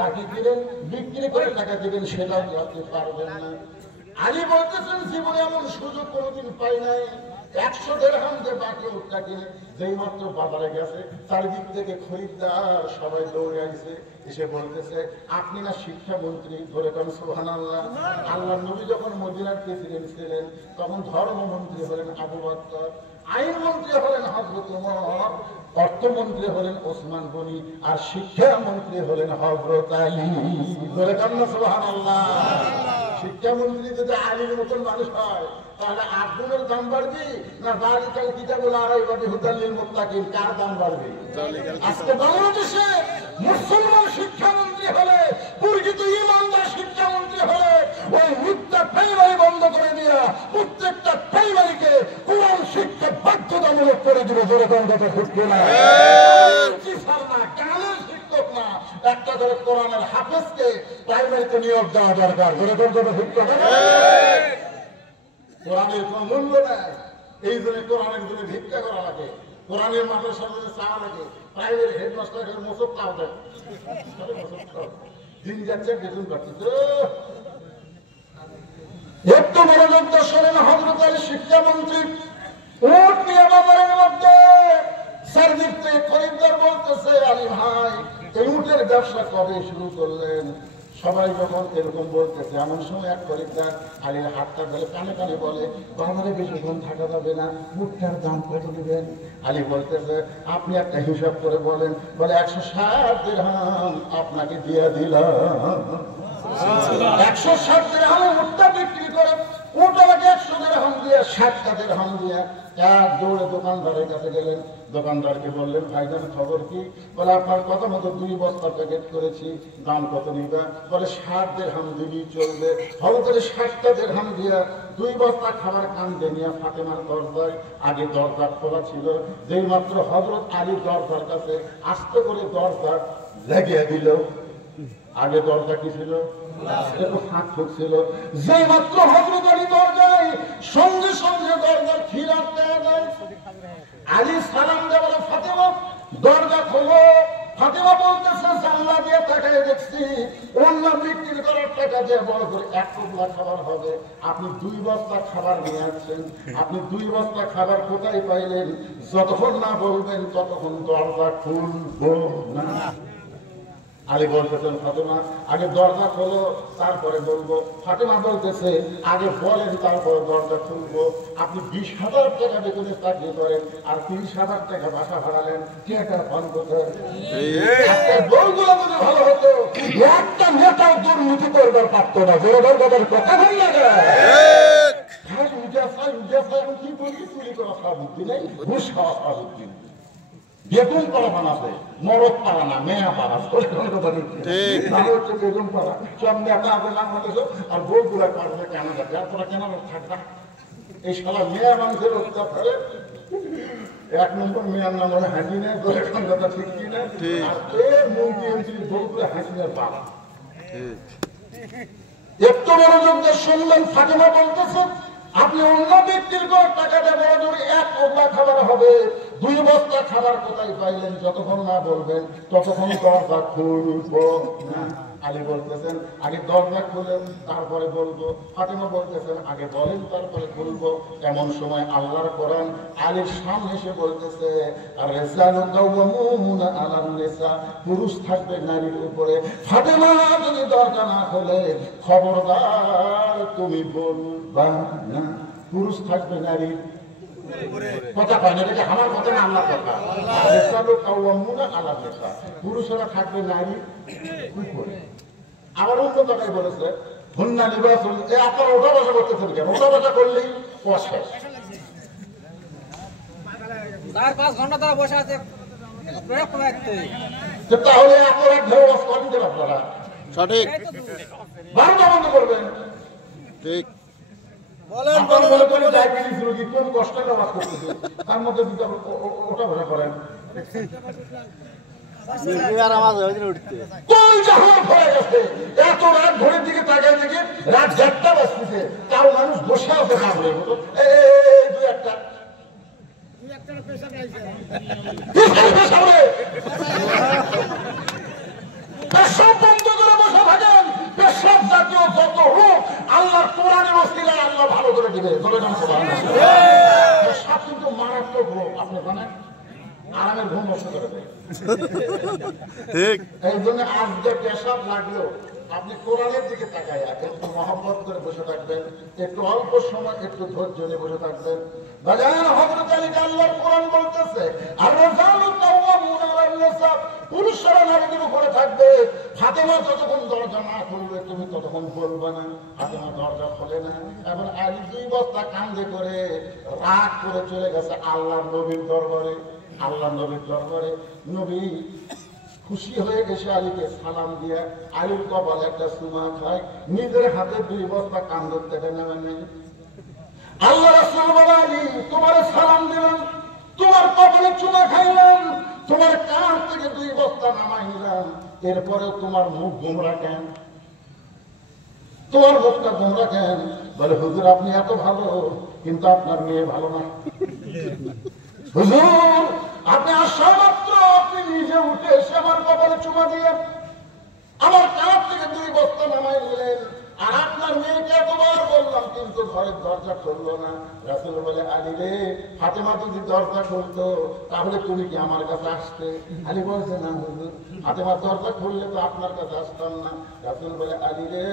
বাকি কিনেন বিক্রি করে টাকা দিবেন সেটাও আপনি পারবেন না আলী বলতেছেন জীবনে এমন সুযোগ কোনোদিন পাই নাই 100 দিরহাম দিয়ে বাকি উটটা কিনে যেই মাত্র বাজারে গেছে চারিদিক থেকে খরিদ্দার সবাই দৌড়ে আসছে এসে বলতেছে আপনি না শিক্ষামন্ত্রী ধরে কোন সুবহানাল্লাহ আল্লাহর নবী যখন মদিনার প্রেসিডেন্ট ছিলেন তখন ধর্মমন্ত্রী হলেন আবু বকর আইনমন্ত্রী হলেন হযরত ওমর অর্থমন্ত্রী হলেন ওসমান গনি আর শিক্ষামন্ত্রী হলেন হযরত আলী ধরে কোন সুবহানাল্লাহ শিক্ষামন্ত্রী যদি আলীর মতন মানুষ হয় তাহলে আগুনের দাম বাড়বে না জালিকাল কিতাবুল আরাইবাতি হুদাল্লিল মুত্তাকিন কার দাম বাড়বে আজকে বাংলাদেশে মুসলমান শিক্ষামন্ত্রী হলে প্রকৃত ইমানদার শিক্ষামন্ত্রী হলে ওই মিথ্যা প্রাইমারি বন্ধ করে দিয়া প্রত্যেকটা প্রাইমারিকে কোরআন শিক্ষা বাধ্যতামূলক করে দিবে জোরে কোন কথা ঠিক না গানের শিক্ষক না একটা ধরে কোরআনের হাফেজকে প্রাইমারিতে নিয়োগ দেওয়া দরকার জোরে কোন কথা ঠিক না কোরআনের কোন মূল্য নাই এই জন্য কোরআনের জন্য ভিক্ষা করা লাগে কোরআনের মাদ্রাসার জন্য চাওয়া লাগে প্রাইভেট হেডমাস্টারের মোসব চাও দেয় দিন যাচ্ছে বেতন কাটছে একটু মনোযোগ দর্শনের হযরত আলী শিক্ষামন্ত্রী উট নিয়ে বাজারের মধ্যে চারদিক থেকে খরিদ্দার বলতেছে আলী ভাই এই উটের ব্যবসা কবে শুরু করলেন সবাই যখন এরকম বলতেছে এমন সময় এক খরিদ্দার আলীর হাতটা ধরে কানে কানে বলে বাজারে বেশিক্ষণ থাকা যাবে না উটটার দাম কত দিবেন আলী বলতেছে আপনি একটা হিসাব করে বলেন বলে 160 দিরহাম আপনাকে দিয়ে দিলাম 160 দিরহামে উটটা বিক্রি করে উট আমাকে 100 দিরহাম দিয়ে 60 দিরহাম দিয়ে এক দৌড়ে দোকানদারের কাছে গেলেন দোকানদারকে বললেন ভাইজান খবর কি বলে আপনার কথা মতো 2 বস্তা প্যাকেট করেছি দাম কত নিবা বলে 60 দিরহাম দিলেই চলবে হযরত 60 দিরহাম দিয়া 2 বস্তা খাবার কান্দে নিয়ে ফাতেমার দরজায় আগে দরজা খোলা ছিল যেই মাত্র হযরত আলী দরজার কাছে আস্তে করে দরজা লাগিয়ে দিল আগে দরজা কি ছিল একটু ফাঁক ছিল যে মাত্র হযরত আলী দরজায় সঙ্গে সঙ্গে দরজার খিল আটকে যায় আলী সালাম দিয়ে বলে ফাতেমা দরজা খোলো ফাতেমা বলতেছে জানলা দিয়ে তাকায় দেখছি অন্য বিক্রি করার টাকা দিয়ে বড় করে 1 টুকরা খাবার হবে আপনি 2 বস্তা খাবার নিয়ে আসছেন আপনি 2 বস্তা খাবার কোথায় পাইলেন যতক্ষণ না বলবেন ততক্ষণ দরজা খুলবো না আলী বলতেছেন ফাতেমা আগে দরজা খোলো তারপরে বলবো ফাতেমা বলতেছে আগে বলেন তারপরে দরজা খুলবো আপনি 20,000 টাকা বেতনে চাকরি করেন আর 30,000 টাকা বাসা ভাড়ালেন টাকা পান কোথায় বলগুলো যদি ভালো হতো একটা নেতাও দুর্নীতি করবার পারতো না জোরদার কথা ভাই লাগে কি বলি চুরি করা বুদ্ধি নেই ঘুষ খাওয়া বুদ্ধি নেই বেগুন পাড়া বানাবে মরদ পাড়া না মেয়া পাড়া হচ্ছে বেগুন পাড়া সব নেতা নাম হতেছ আর বউগুলা পাড়বে কেনাডা যারপরে কেনাডা থাকবা এই সালা মেয়া মানুষের অত্যাচারে 1 নম্বর মেয়ার নাম হলে হাসিনা কথা ঠিক কিনা আর মন্ত্রী বউগুলা হাসিনার পাড়া একটু মনোযোগ দিয়ে শুনলেন ফাতেমা বলতেছে আপনি অন্য ব্যক্তির টাকা দিয়ে বড় জোরে 1 টুকরা খাবার হবে 2 বস্তা খাবার কোথায় পাইলেন? যতক্ষণ না বলবেন ততক্ষণ দরজা খুলব না। আলী বলতেছেন আগে দরজা খুলেন তারপরে বলবো। ফাতেমা বলতেছেন আগে বলেন তারপরে খুলবো। এমন সময় আল্লাহর কোরআন আলীর সামনে এসে বলতেছে আর-রিজালু কাওয়ামুনা আলান নিসা, পুরুষ থাকবে নারীর উপরে। ফাতেমা যদি দরজা না খোলে খবরদার তুমি বলবা না, পুরুষ থাকবে নারীর কথা কয় না, এটা আমার কথা না, আল্লাহর কথা। আর-রিজালু কাওয়ামুনা আলান নিসা, পুরুষেরা থাকবে নারীর উপরে। আবার অন্য কথাই বলেছে হুন্না লিবাসুন, আপনারা ওঠা বসা করতেছেন কেন? ওঠা বসা করলেই অশেষ। 4-5 ঘন্টা তারা বসে আছে, তাহলে আপনারা ঢেউ ওয়াজ করেন দেন আপনারা সঠিক 12টা বন্ধ করবেন। ঠিক বলেন বলে করে ডায়াবেটিস রোগী কোন কষ্টটা ওয়াজ করতেছে, তার মধ্যে দুটো ওঠা বসা করেন। এত রাত ভোরের দিকে তাকায় দেখি রাত 4টা বাজতেছে, তাও মানুষ বসে আছে খাবারের মতো। পেশাব বন্ধ করে বসে থাকেন। পেশাব জাতীয় যত হোক আল্লাহর কোরআনের ওসিলায় আল্লাহ ভালো করে দিবে। পেশাব কিন্তু মারাত্মক রোগ, আপনি জানেন, আরামের ঘুম নষ্ট করে দেয়। ঠিক এই জন্য আজকে পেশাব লাগলেও আপনি কোরআনের দিকে তাকায় একটু মহব্বত করে বসে থাকবেন, একটু অল্প সময় একটু ধৈর্য নিয়ে বসে থাকবেন। হযরত আলীকে আল্লাহর কোরআন বলতেছে আর-রিজালু কাওয়ামুনা আলান নিসা, পুরুষরা নারীদের উপরে থাকবে। ফাতেমা যতক্ষণ দরজা না খুলবে তুমি ততক্ষণ বলবে না। ফাতেমা দরজা খোলে না, এবং আলী 2 বস্তা কান্দে করে রাগ করে চলে গেছে আল্লাহর নবীর দরবারে। আল্লাহ নবীর দরবারে নবী খুশি হয়ে গেছে আলীকে সালাম দিয়ে আলীর কপালে একটা চুমা খায়, নিজের হাতে 2 বস্তা কান্দর থেকে নেমে নেই। আল্লাহ রাসূল বলে আলী তোমার সালাম দিলাম, তোমার কপালে চুমা খাইলাম, তোমার কান থেকে 2 বস্তা নামাই নিলাম, এরপরে তোমার মুখ গোমরা কেন? তোমার মুখটা গোমরা কেন? বলে হুজুর আপনি এত ভালো, কিন্তু আপনার মেয়ে ভালো না। হুজুর আপনি আসা মাত্র আপনি নিজে উঠে এসে আমার কপালে চুমা দিয়ে আমার কান থেকে 2 বস্তা নামাই নিলেন, আর আপনার মেয়েকে এতবার বললাম কিন্তু ঘরের দরজা খুললো না। রাসূল বলে আলী রে, ফাতেমা যদি দরজা খুলতো তাহলে তুমি কি আমার কাছে আসতে? আলী বলছে না হুজুর, ফাতেমা দরজা খুললে তো আপনার কাছে আসতাম না। রাসূল বলে আলী রে,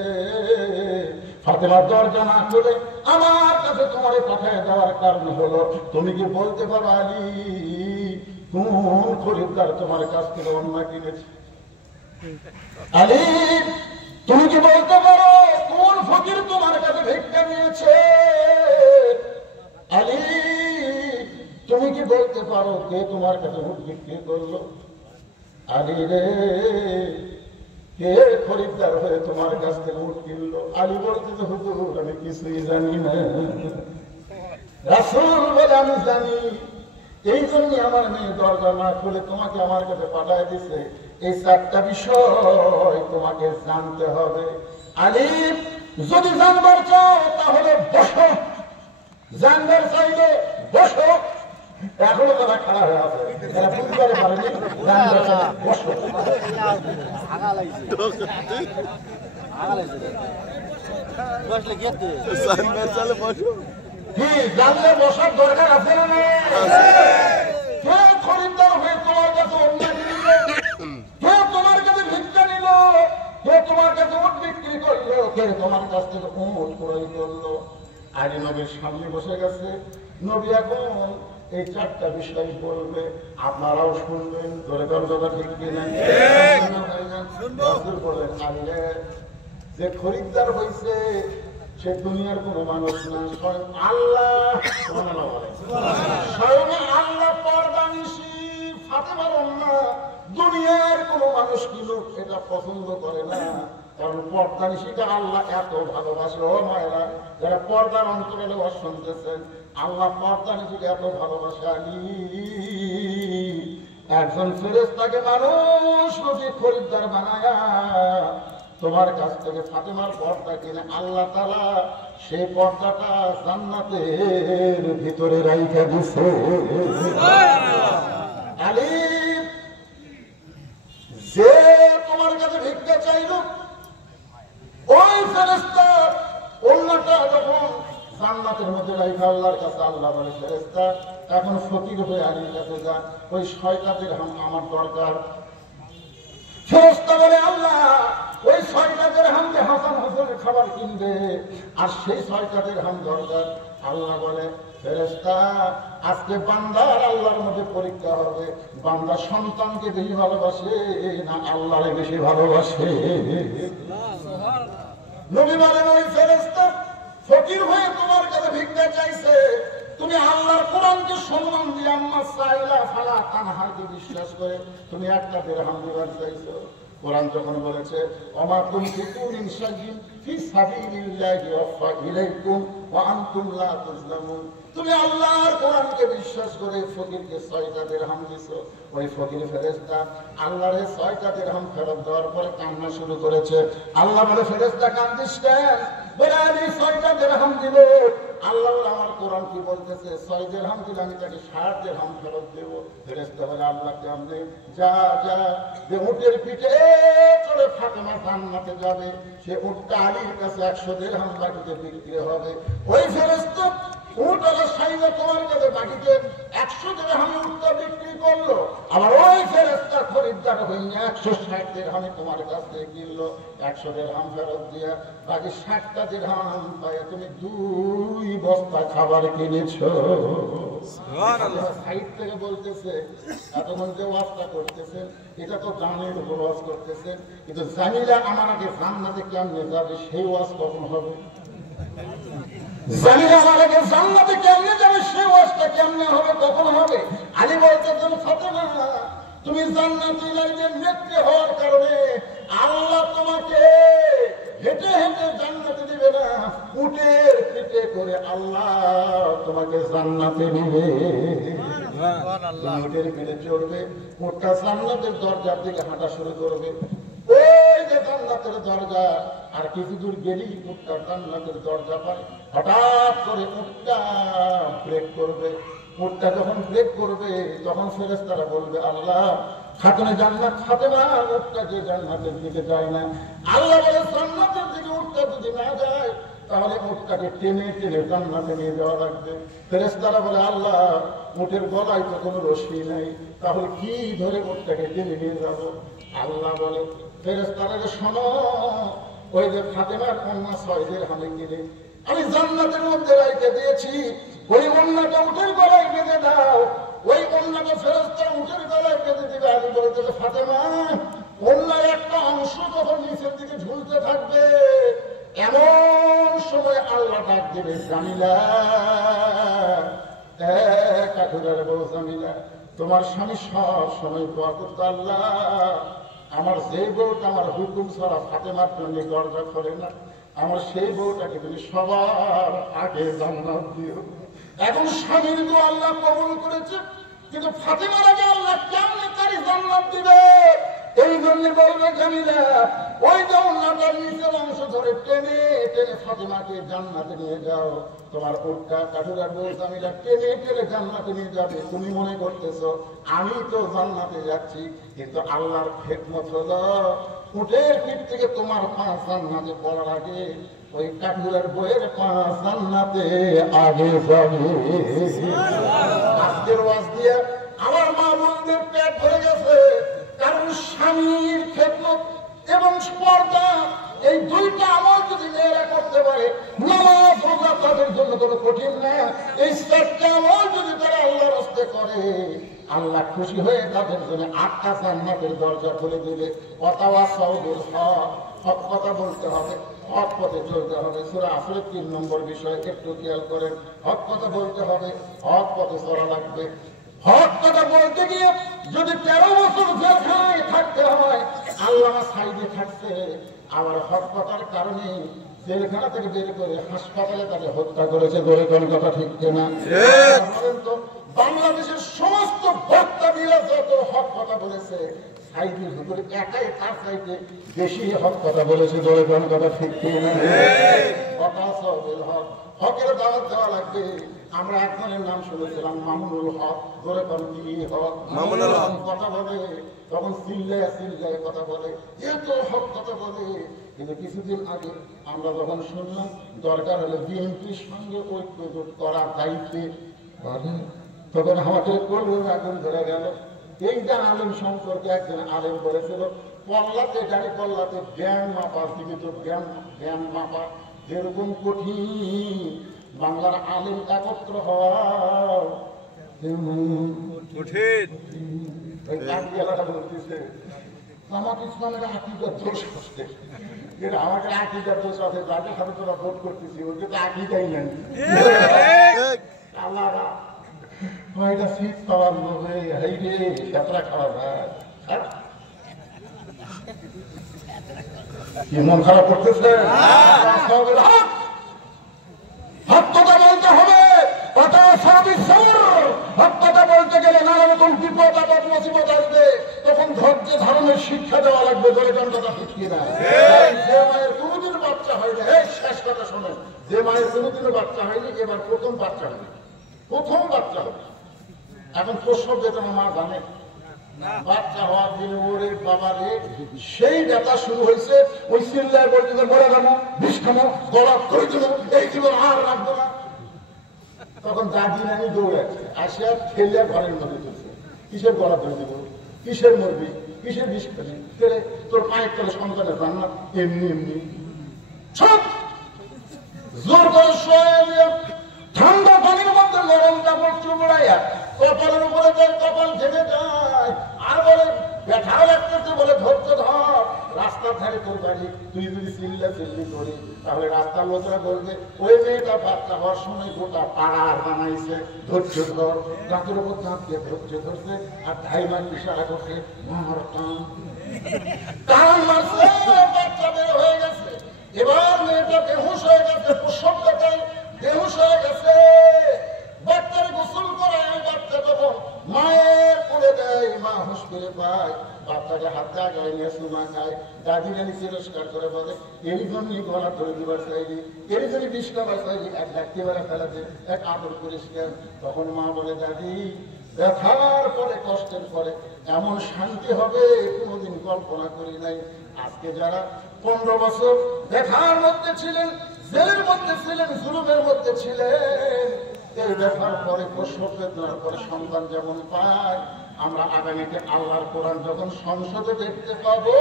ফাতেমা দরজা না খুলে আমার কাছে তোমারে পাঠিয়ে দেওয়ার কারণ হলো তুমি কি বলতে পারো আলী কোন খরিদ্দার তোমার কাছ থেকে অন্য কিনেছে? আলী তুমি কি বলতে পারো কোন ফকির তোমার কাছে ভিক্ষা নিয়েছে? আলী তুমি কি বলতে পারো কে তোমার কাছে উট বিক্রি করলো? আলী রে, কে খরিদ্দার হয়ে তোমার কাছ থেকে উট কিনলো? আলী বলতে হুজুর আমি কিছুই জানি না। রাসূল বলে আমি জানি, এই জন্য আমার মেয়ে দরজা না খুলে তোমাকে আমার কাছে পাঠায় দিছে। এই 4টা বিষয় তোমাকে জানতে হবে। আলী যদি জানবার চাও তাহলে বসো, জানবার চাইলে বসো। এখনো তারা খাড়া হয়ে আছে, তারা বুঝতে পারেনি জানবার চাইলে বসো। কি জানলে বসার দরকার আছে না? কে খরিদ্দার হয়ে তোমার কাছে অন্যায় নিল? কে তোমার কাছে ভিক্ষা নিল? কে তোমার কাছে উট বিক্রি করলো? কে তোমার কাছ থেকে উট ক্রয় করলো? আলী নবীর সামনে বসে গেছে। নবী এখন এই 4টা বিষয় বলবে, আপনারাও শুনবেন। ধরে কথা ঠিক কিনা? বলেন আলী যে খরিদ্দার হয়েছে সে দুনিয়ার কোন মানুষ না, স্বয়ং আল্লাহ। স্বয়ং আল্লাহ পর্দানিশী ফাতেমার অন্যা দুনিয়ার কোন মানুষ কিন্তু এটা পছন্দ করে না, কারণ পর্দানিশীটা আল্লাহ এত ভালোবাসে। ও মায়েরা যারা পর্দার অন্তরালে ওয়াজ শুনতেছেন, আল্লাহ পর্দানিশীকে এত ভালোবাসে। আলী একজন ফেরেশতাকে মানুষ নবী খরিদ্দার বানায়া তোমার কাছ থেকে ফাতেমার পর্দা কিনে আল্লাহ তাআলা সেই পর্দাটা জান্নাতের ভিতরে রাইখা দিছে। আলী যে তোমার কাছে ভিক্ষা চাইল, ওই ফেরেশতা ওন্নাটা যখন জান্নাতের মধ্যে রাইখা আল্লাহর কাছে, আল্লাহ বলে ফেরেশতা এখন ফকির হয়ে আলীর কাছে যা, ওই 6টা দিরহাম আমার দরকার। ফেরেশতা বলে আল্লাহ ওই 6টা দিরহাম দিয়ে হাসান হোসেনের খাবার কিনবে, আর সেই 6টা দিরহাম দরকার। আল্লাহ বলে ফেরেশতা আজকে বান্দার আল্লাহর মধ্যে পরীক্ষা হবে, বান্দা সন্তানকে বেশি ভালোবাসে না আল্লাহরে বেশি ভালোবাসে। নবী বলেন ওই ফেরেশতা ফকির হয়ে তোমার কাছে ভিক্ষা চাইছে, তুমি আল্লাহর কোরআনকে সম্মান দিয়ে আম্মা সাইলা ফালা তানহাকে বিশ্বাস করে তুমি একটা দিরহাম দিবার চাইছো। কোরআন যখন বলেছে ওমা তুনফিকু মিন শাইইন ফি সাবিলিল্লাহি ওয়াফা ইলাইকুম ওয়া আনতুম লা তুজলামুন, তুমি আল্লাহর কোরআনকে বিশ্বাস করে ফকিরকে 6টা দিরহাম দিছো। ওই ফকির ফেরেশতা আল্লাহর 6টা দিরহাম ফেরত দেওয়ার পরে কান্না শুরু করেছে। আল্লাহ বলে ফেরেশতা কান্দিস কেন? বলে আমি 6টা দিরহাম দিব। আল্লাহ বলে আমার কোরআন কি বলতেছে 6 দিরহাম দিলে আমি তাকে 60 দিরহাম ফেরত দেব। ফেরেশতা বলে আল্লাহ কেমনে? যা যা যে উটের পিঠে চড়ে ফাতেমা জান্নাতে যাবে, সে উটটা আলীর কাছে 100 দিরহাম বাকিতে বিক্রি হবে। ওই ফেরেশতা উটটা সাইজা তোমার কাছে বাকিতে 100 দিরহামে উটটা বিক্রি করলো, আবার ওই ফেরেশতা খরিদ্দার হয়ে 160 দিরহামে তোমার কাছ থেকে কিনলো। 100 দিরহাম ফেরত দিয়া বাকি 60টা দিরহাম পায় তুমি 2 বস্তা খাবার কিনেছো। সুবহানাল্লাহ। সাইড থেকে বলতেছে এতক্ষণ যে ওয়াজটা করতেছেন এটা তো জানের উপর ওয়াজ করতেছেন, কিন্তু জামিলা আমার আগে জান্নাতে কেমনে যাবে সেই ওয়াজ কখন হবে? জামিলা আমার আগে জান্নাতে কেমনে যাবে সেই ওয়াজটা কেমনে হবে, কখন হবে? আলী বলতেছেন ফাতেমা তুমি জান্নাতি লাইনে নেত্রী হওয়ার কারণে আল্লাহ তোমাকে হেঁটে হেঁটে জান্নাতে দিবে না, উটের পিঠে করে আল্লাহ তোমাকে জান্নাতে নিবে। উটের পিঠে চড়বে, উটটা জান্নাতের দরজার দিকে হাঁটা শুরু করবে। ওই যে জান্নাতের দরজা, আর কিছু দূর গেলেই উটটা জান্নাতের দরজা পায়। হঠাৎ করে উটটা ব্রেক করবে। উটটা যখন ব্রেক করবে তখন ফেরেশতারা বলবে আল্লাহ খাতুনে জান্নাত ফাতেমা উটটা যে জান্নাতের দিকে যায় না। আল্লাহ বলে জান্নাতের দিকে উটটা যদি না যায় তাহলে উটটাকে টেনে টেনে জান্নাতে নিয়ে যাওয়া লাগবে। ফেরেশতারা বলে আল্লাহ উটের গলায় তো কোনো রশি নাই, তাহলে কি ধরে উটটাকে টেনে নিয়ে যাব? আল্লাহ বলে ফেরেশতারা শোনো, ওই যে ফাতেমার কন্যা 6 দিরহামে কিনে আমি জান্নাতের মধ্যে রাইখে দিয়েছি, ওই কন্যাটা উটের গলায় বেঁধে দাও। ওই কন্যাটা ফেরেশতা উটের গলায় বেঁধে দিবে। আমি বলতে ফাতেমা কন্যার একটা অংশ যখন নিচের দিকে ঝুলতে থাকবে এমন সময় আল্লাহ ডাক দেবে জামিলা, কাঠুরার বউ জামিলা, তোমার স্বামী সব সময় দোয়া করতো আল্লাহ আমার যে বউটা আমার হুকুম ছাড়া ফাতেমার জন্য দরজা করে না, আমার সেই বউটাকে তুমি সবার আগে জান্নাত দিও। এখন স্বামীর দোয়া আল্লাহ কবুল করেছে, কিন্তু ফাতেমার আগে আল্লাহ কেমনে তারই জান্নাত দিবে? এই জন্য বলবে জামিলা ওই যে উন্নতার নিচের অংশ ধরে টেনে টেনে ফাতেমাকে জান্নাতে নিয়ে যাও। তোমার উটটা কাঠুরার বউ জামিলা টেনে টেনে জান্নাতে নিয়ে যাবে। তুমি মনে করতেছো আমি তো জান্নাতে যাচ্ছি, কিন্তু আল্লাহর হিকমত হলো উটের পিঠ থেকে তোমার পা জান্নাতে পড়ার আগে ওই কাঠুরার বইয়ের পা জান্নাতে আগে যাবে। আজকের ওয়াজ দিয়ে আমার মা বোনদের পেট ভরে গেছে, কারণ স্বামীর খেদমত এবং পর্দা এই 2টা আমল যদি মেয়েরা করতে পারে, নামাজ রোজা তাদের জন্য কোনো কঠিন না। এই 4টা আমল যদি তারা আল্লাহর রাস্তায় করে আল্লাহ খুশি হয়ে তাদের জন্য 8টা জান্নাতের দরজা খুলে দিবে। ওয়াতাওয়াসাউ বিল হক, হক কথা বলতে হবে, হক পথে চলতে হবে। সূরা আসরের 3 নম্বর বিষয় একটু খেয়াল করেন। হক কথা বলতে হবে, হক পথে চলা লাগবে। হক কথা বলতে গিয়ে যদি 13 বছর জেলখানায় থাকতে হয়, আল্লাহ সাইডে থাকছে, আবার হক কথার কারণে জেলখানা থেকে বের করে হাসপাতালে তাকে হত্যা করেছে। ধরে কোন কথা ঠিক কিনা? বাংলাদেশের সমস্ত বক্তাবিরা যত হক কথা বলেছে সাইডের ভিতরে একাই তার সাইডে বেশি হক কথা বলেছে, জোরে কোন কথা ঠিক না? হকের দাওয়াত দেওয়া লাগবে। আমরা একজনের নাম শুনেছিলাম মামুনুল হক, জোরে কোন কি হক? মামুনুল হক কথা বলে তখন চিল্লায় কথা বলে, এত হক কথা বলে। কিন্তু কিছুদিন আগে আমরা যখন শুনলাম দরকার হলে বিএনপির সঙ্গে ঐক্যজোট করার দায়িত্বে, তখন আমাদের করবে আগুন ধরে গেল। এইটা আলেম সম্পর্কে একজন আলেম বলেছিল, পল্লাতে গাড়ি পল্লাতে জ্ঞান মাপা, জীবিত জ্ঞান মাপা যেরকম কঠিন, বাংলার আলেম একত্র হওয়া কঠিন। বলতেছে আমার ইসলামের আকিদার দোষ আছে, আমাকে আকিদার দোষ আছে, যাদের সাথে তোরা ভোট করতেছি ওকে তো আকিদাই নাই। আল্লাহরা এটা শীত পাওয়ার লোভে এই রে যাত্রা খারাপ হয়, কি মন খারাপ করতেছে? কথা বলতে হবে, কথা বলতে গেলে নানা রকম বিপদ আপদ মুসিবত আসবে, তখন ধৈর্য ধারণের শিক্ষা দেওয়া লাগবে। ধরে কোন কথা শিখিয়ে না? যে মায়ের কোনোদিন বাচ্চা হয়নি, শেষ কথা শোনেন, যে মায়ের কোনোদিনও বাচ্চা হয়নি এবার প্রথম বাচ্চা হবে, প্রথম বাচ্চা হবে। এখন প্রসব বেদনা মা জানে, বাচ্চা হওয়ার দিনে ওরে বাবা রে সেই ব্যথা শুরু হয়েছে, ওই চিল্লায় বলতে মরে যাবো, বিষ খাবো, গলা করে দেবো, এই জীবন আর রাখবো না। তখন দাদি নানি দৌড়াচ্ছে, আসে আর ঠেলে ঘরের মধ্যে চলছে, কিসের গলা ধরে দেবো, কিসের মরবি, কিসের বিষ খাবি, তোর পায়ের তলে সন্তানের রান্না এমনি এমনি সব জোর করে শোয়া, ঠান্ডা পানির মধ্যে নরম কাপড় চুপড়াইয়া কপালের উপরে কপাল ঘেমে যায়, আর বলে ব্যথা লাগতেছে, বলে ধৈর্য ধর, রাস্তার ধারে তোর বাড়ি, তুই যদি চিল্লি করি তাহলে রাস্তার লোকরা বলবে ওই মেয়েটা বাচ্চা হওয়ার সময় গোটা পাড়ার বানাইছে, ধৈর্য ধর। দাঁতের উপর দাঁত দিয়ে ধৈর্য ধরছে আর ধাইমার ইশারা করছে, মার টান মারছে, বাচ্চা বের হয়ে গেছে। এবার মেয়েটা বেহুশ হয়ে গেছে, প্রসব দেখায় বেহুশ হয়ে গেছে, বাচ্চার গোসল করায়, বাচ্চা তখন মায়ের করে দেয়, মা হুশ করে পায়, বাচ্চাকে হাতে আগায় নিয়ে সুমা খায়। দাদি নানি তিরস্কার করে বলে এই জন্যই গলা ধরে দিবার চাইনি, এই জন্য বিষ খাবার চাইনি, এক ডাক্তি বেড়া ফেলাতে, এক আদর পরিষ্কার। তখন মা বলে দাদি ব্যথার পরে কষ্টের পরে এমন শান্তি হবে কোনোদিন কল্পনা করি নাই। আজকে যারা 15 বছর ব্যথার মধ্যে ছিলেন, জেলের মধ্যে ছিলেন, জুলুমের মধ্যে ছিলেন, এই ব্যথার পরে প্রসব বেদনার পরে সন্তান যেমন পায়, আমরা আগামীতে আল্লাহর কোরআন যখন সংসদে দেখতে পাবো,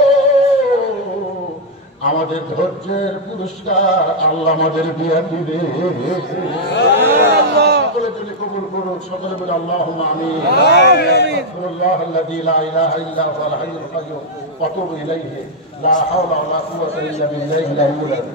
আমাদের ধৈর্যের পুরস্কার আল্লাহ আমাদের দিয়া দিবে। সকলে যদি কবুল করুন, সকলে বলে আল্লাহুম্মা আমিন। আল্লাহুল্লাযী লা ইলাহা ইল্লা হুয়াল হাইয়ুল কাইয়্যুম ওয়া তুবু ইলাইহি লা হাওলা ওয়া লা কুওয়াতা ইল্লা বিল্লাহিল আলিয়্যিল আযীম।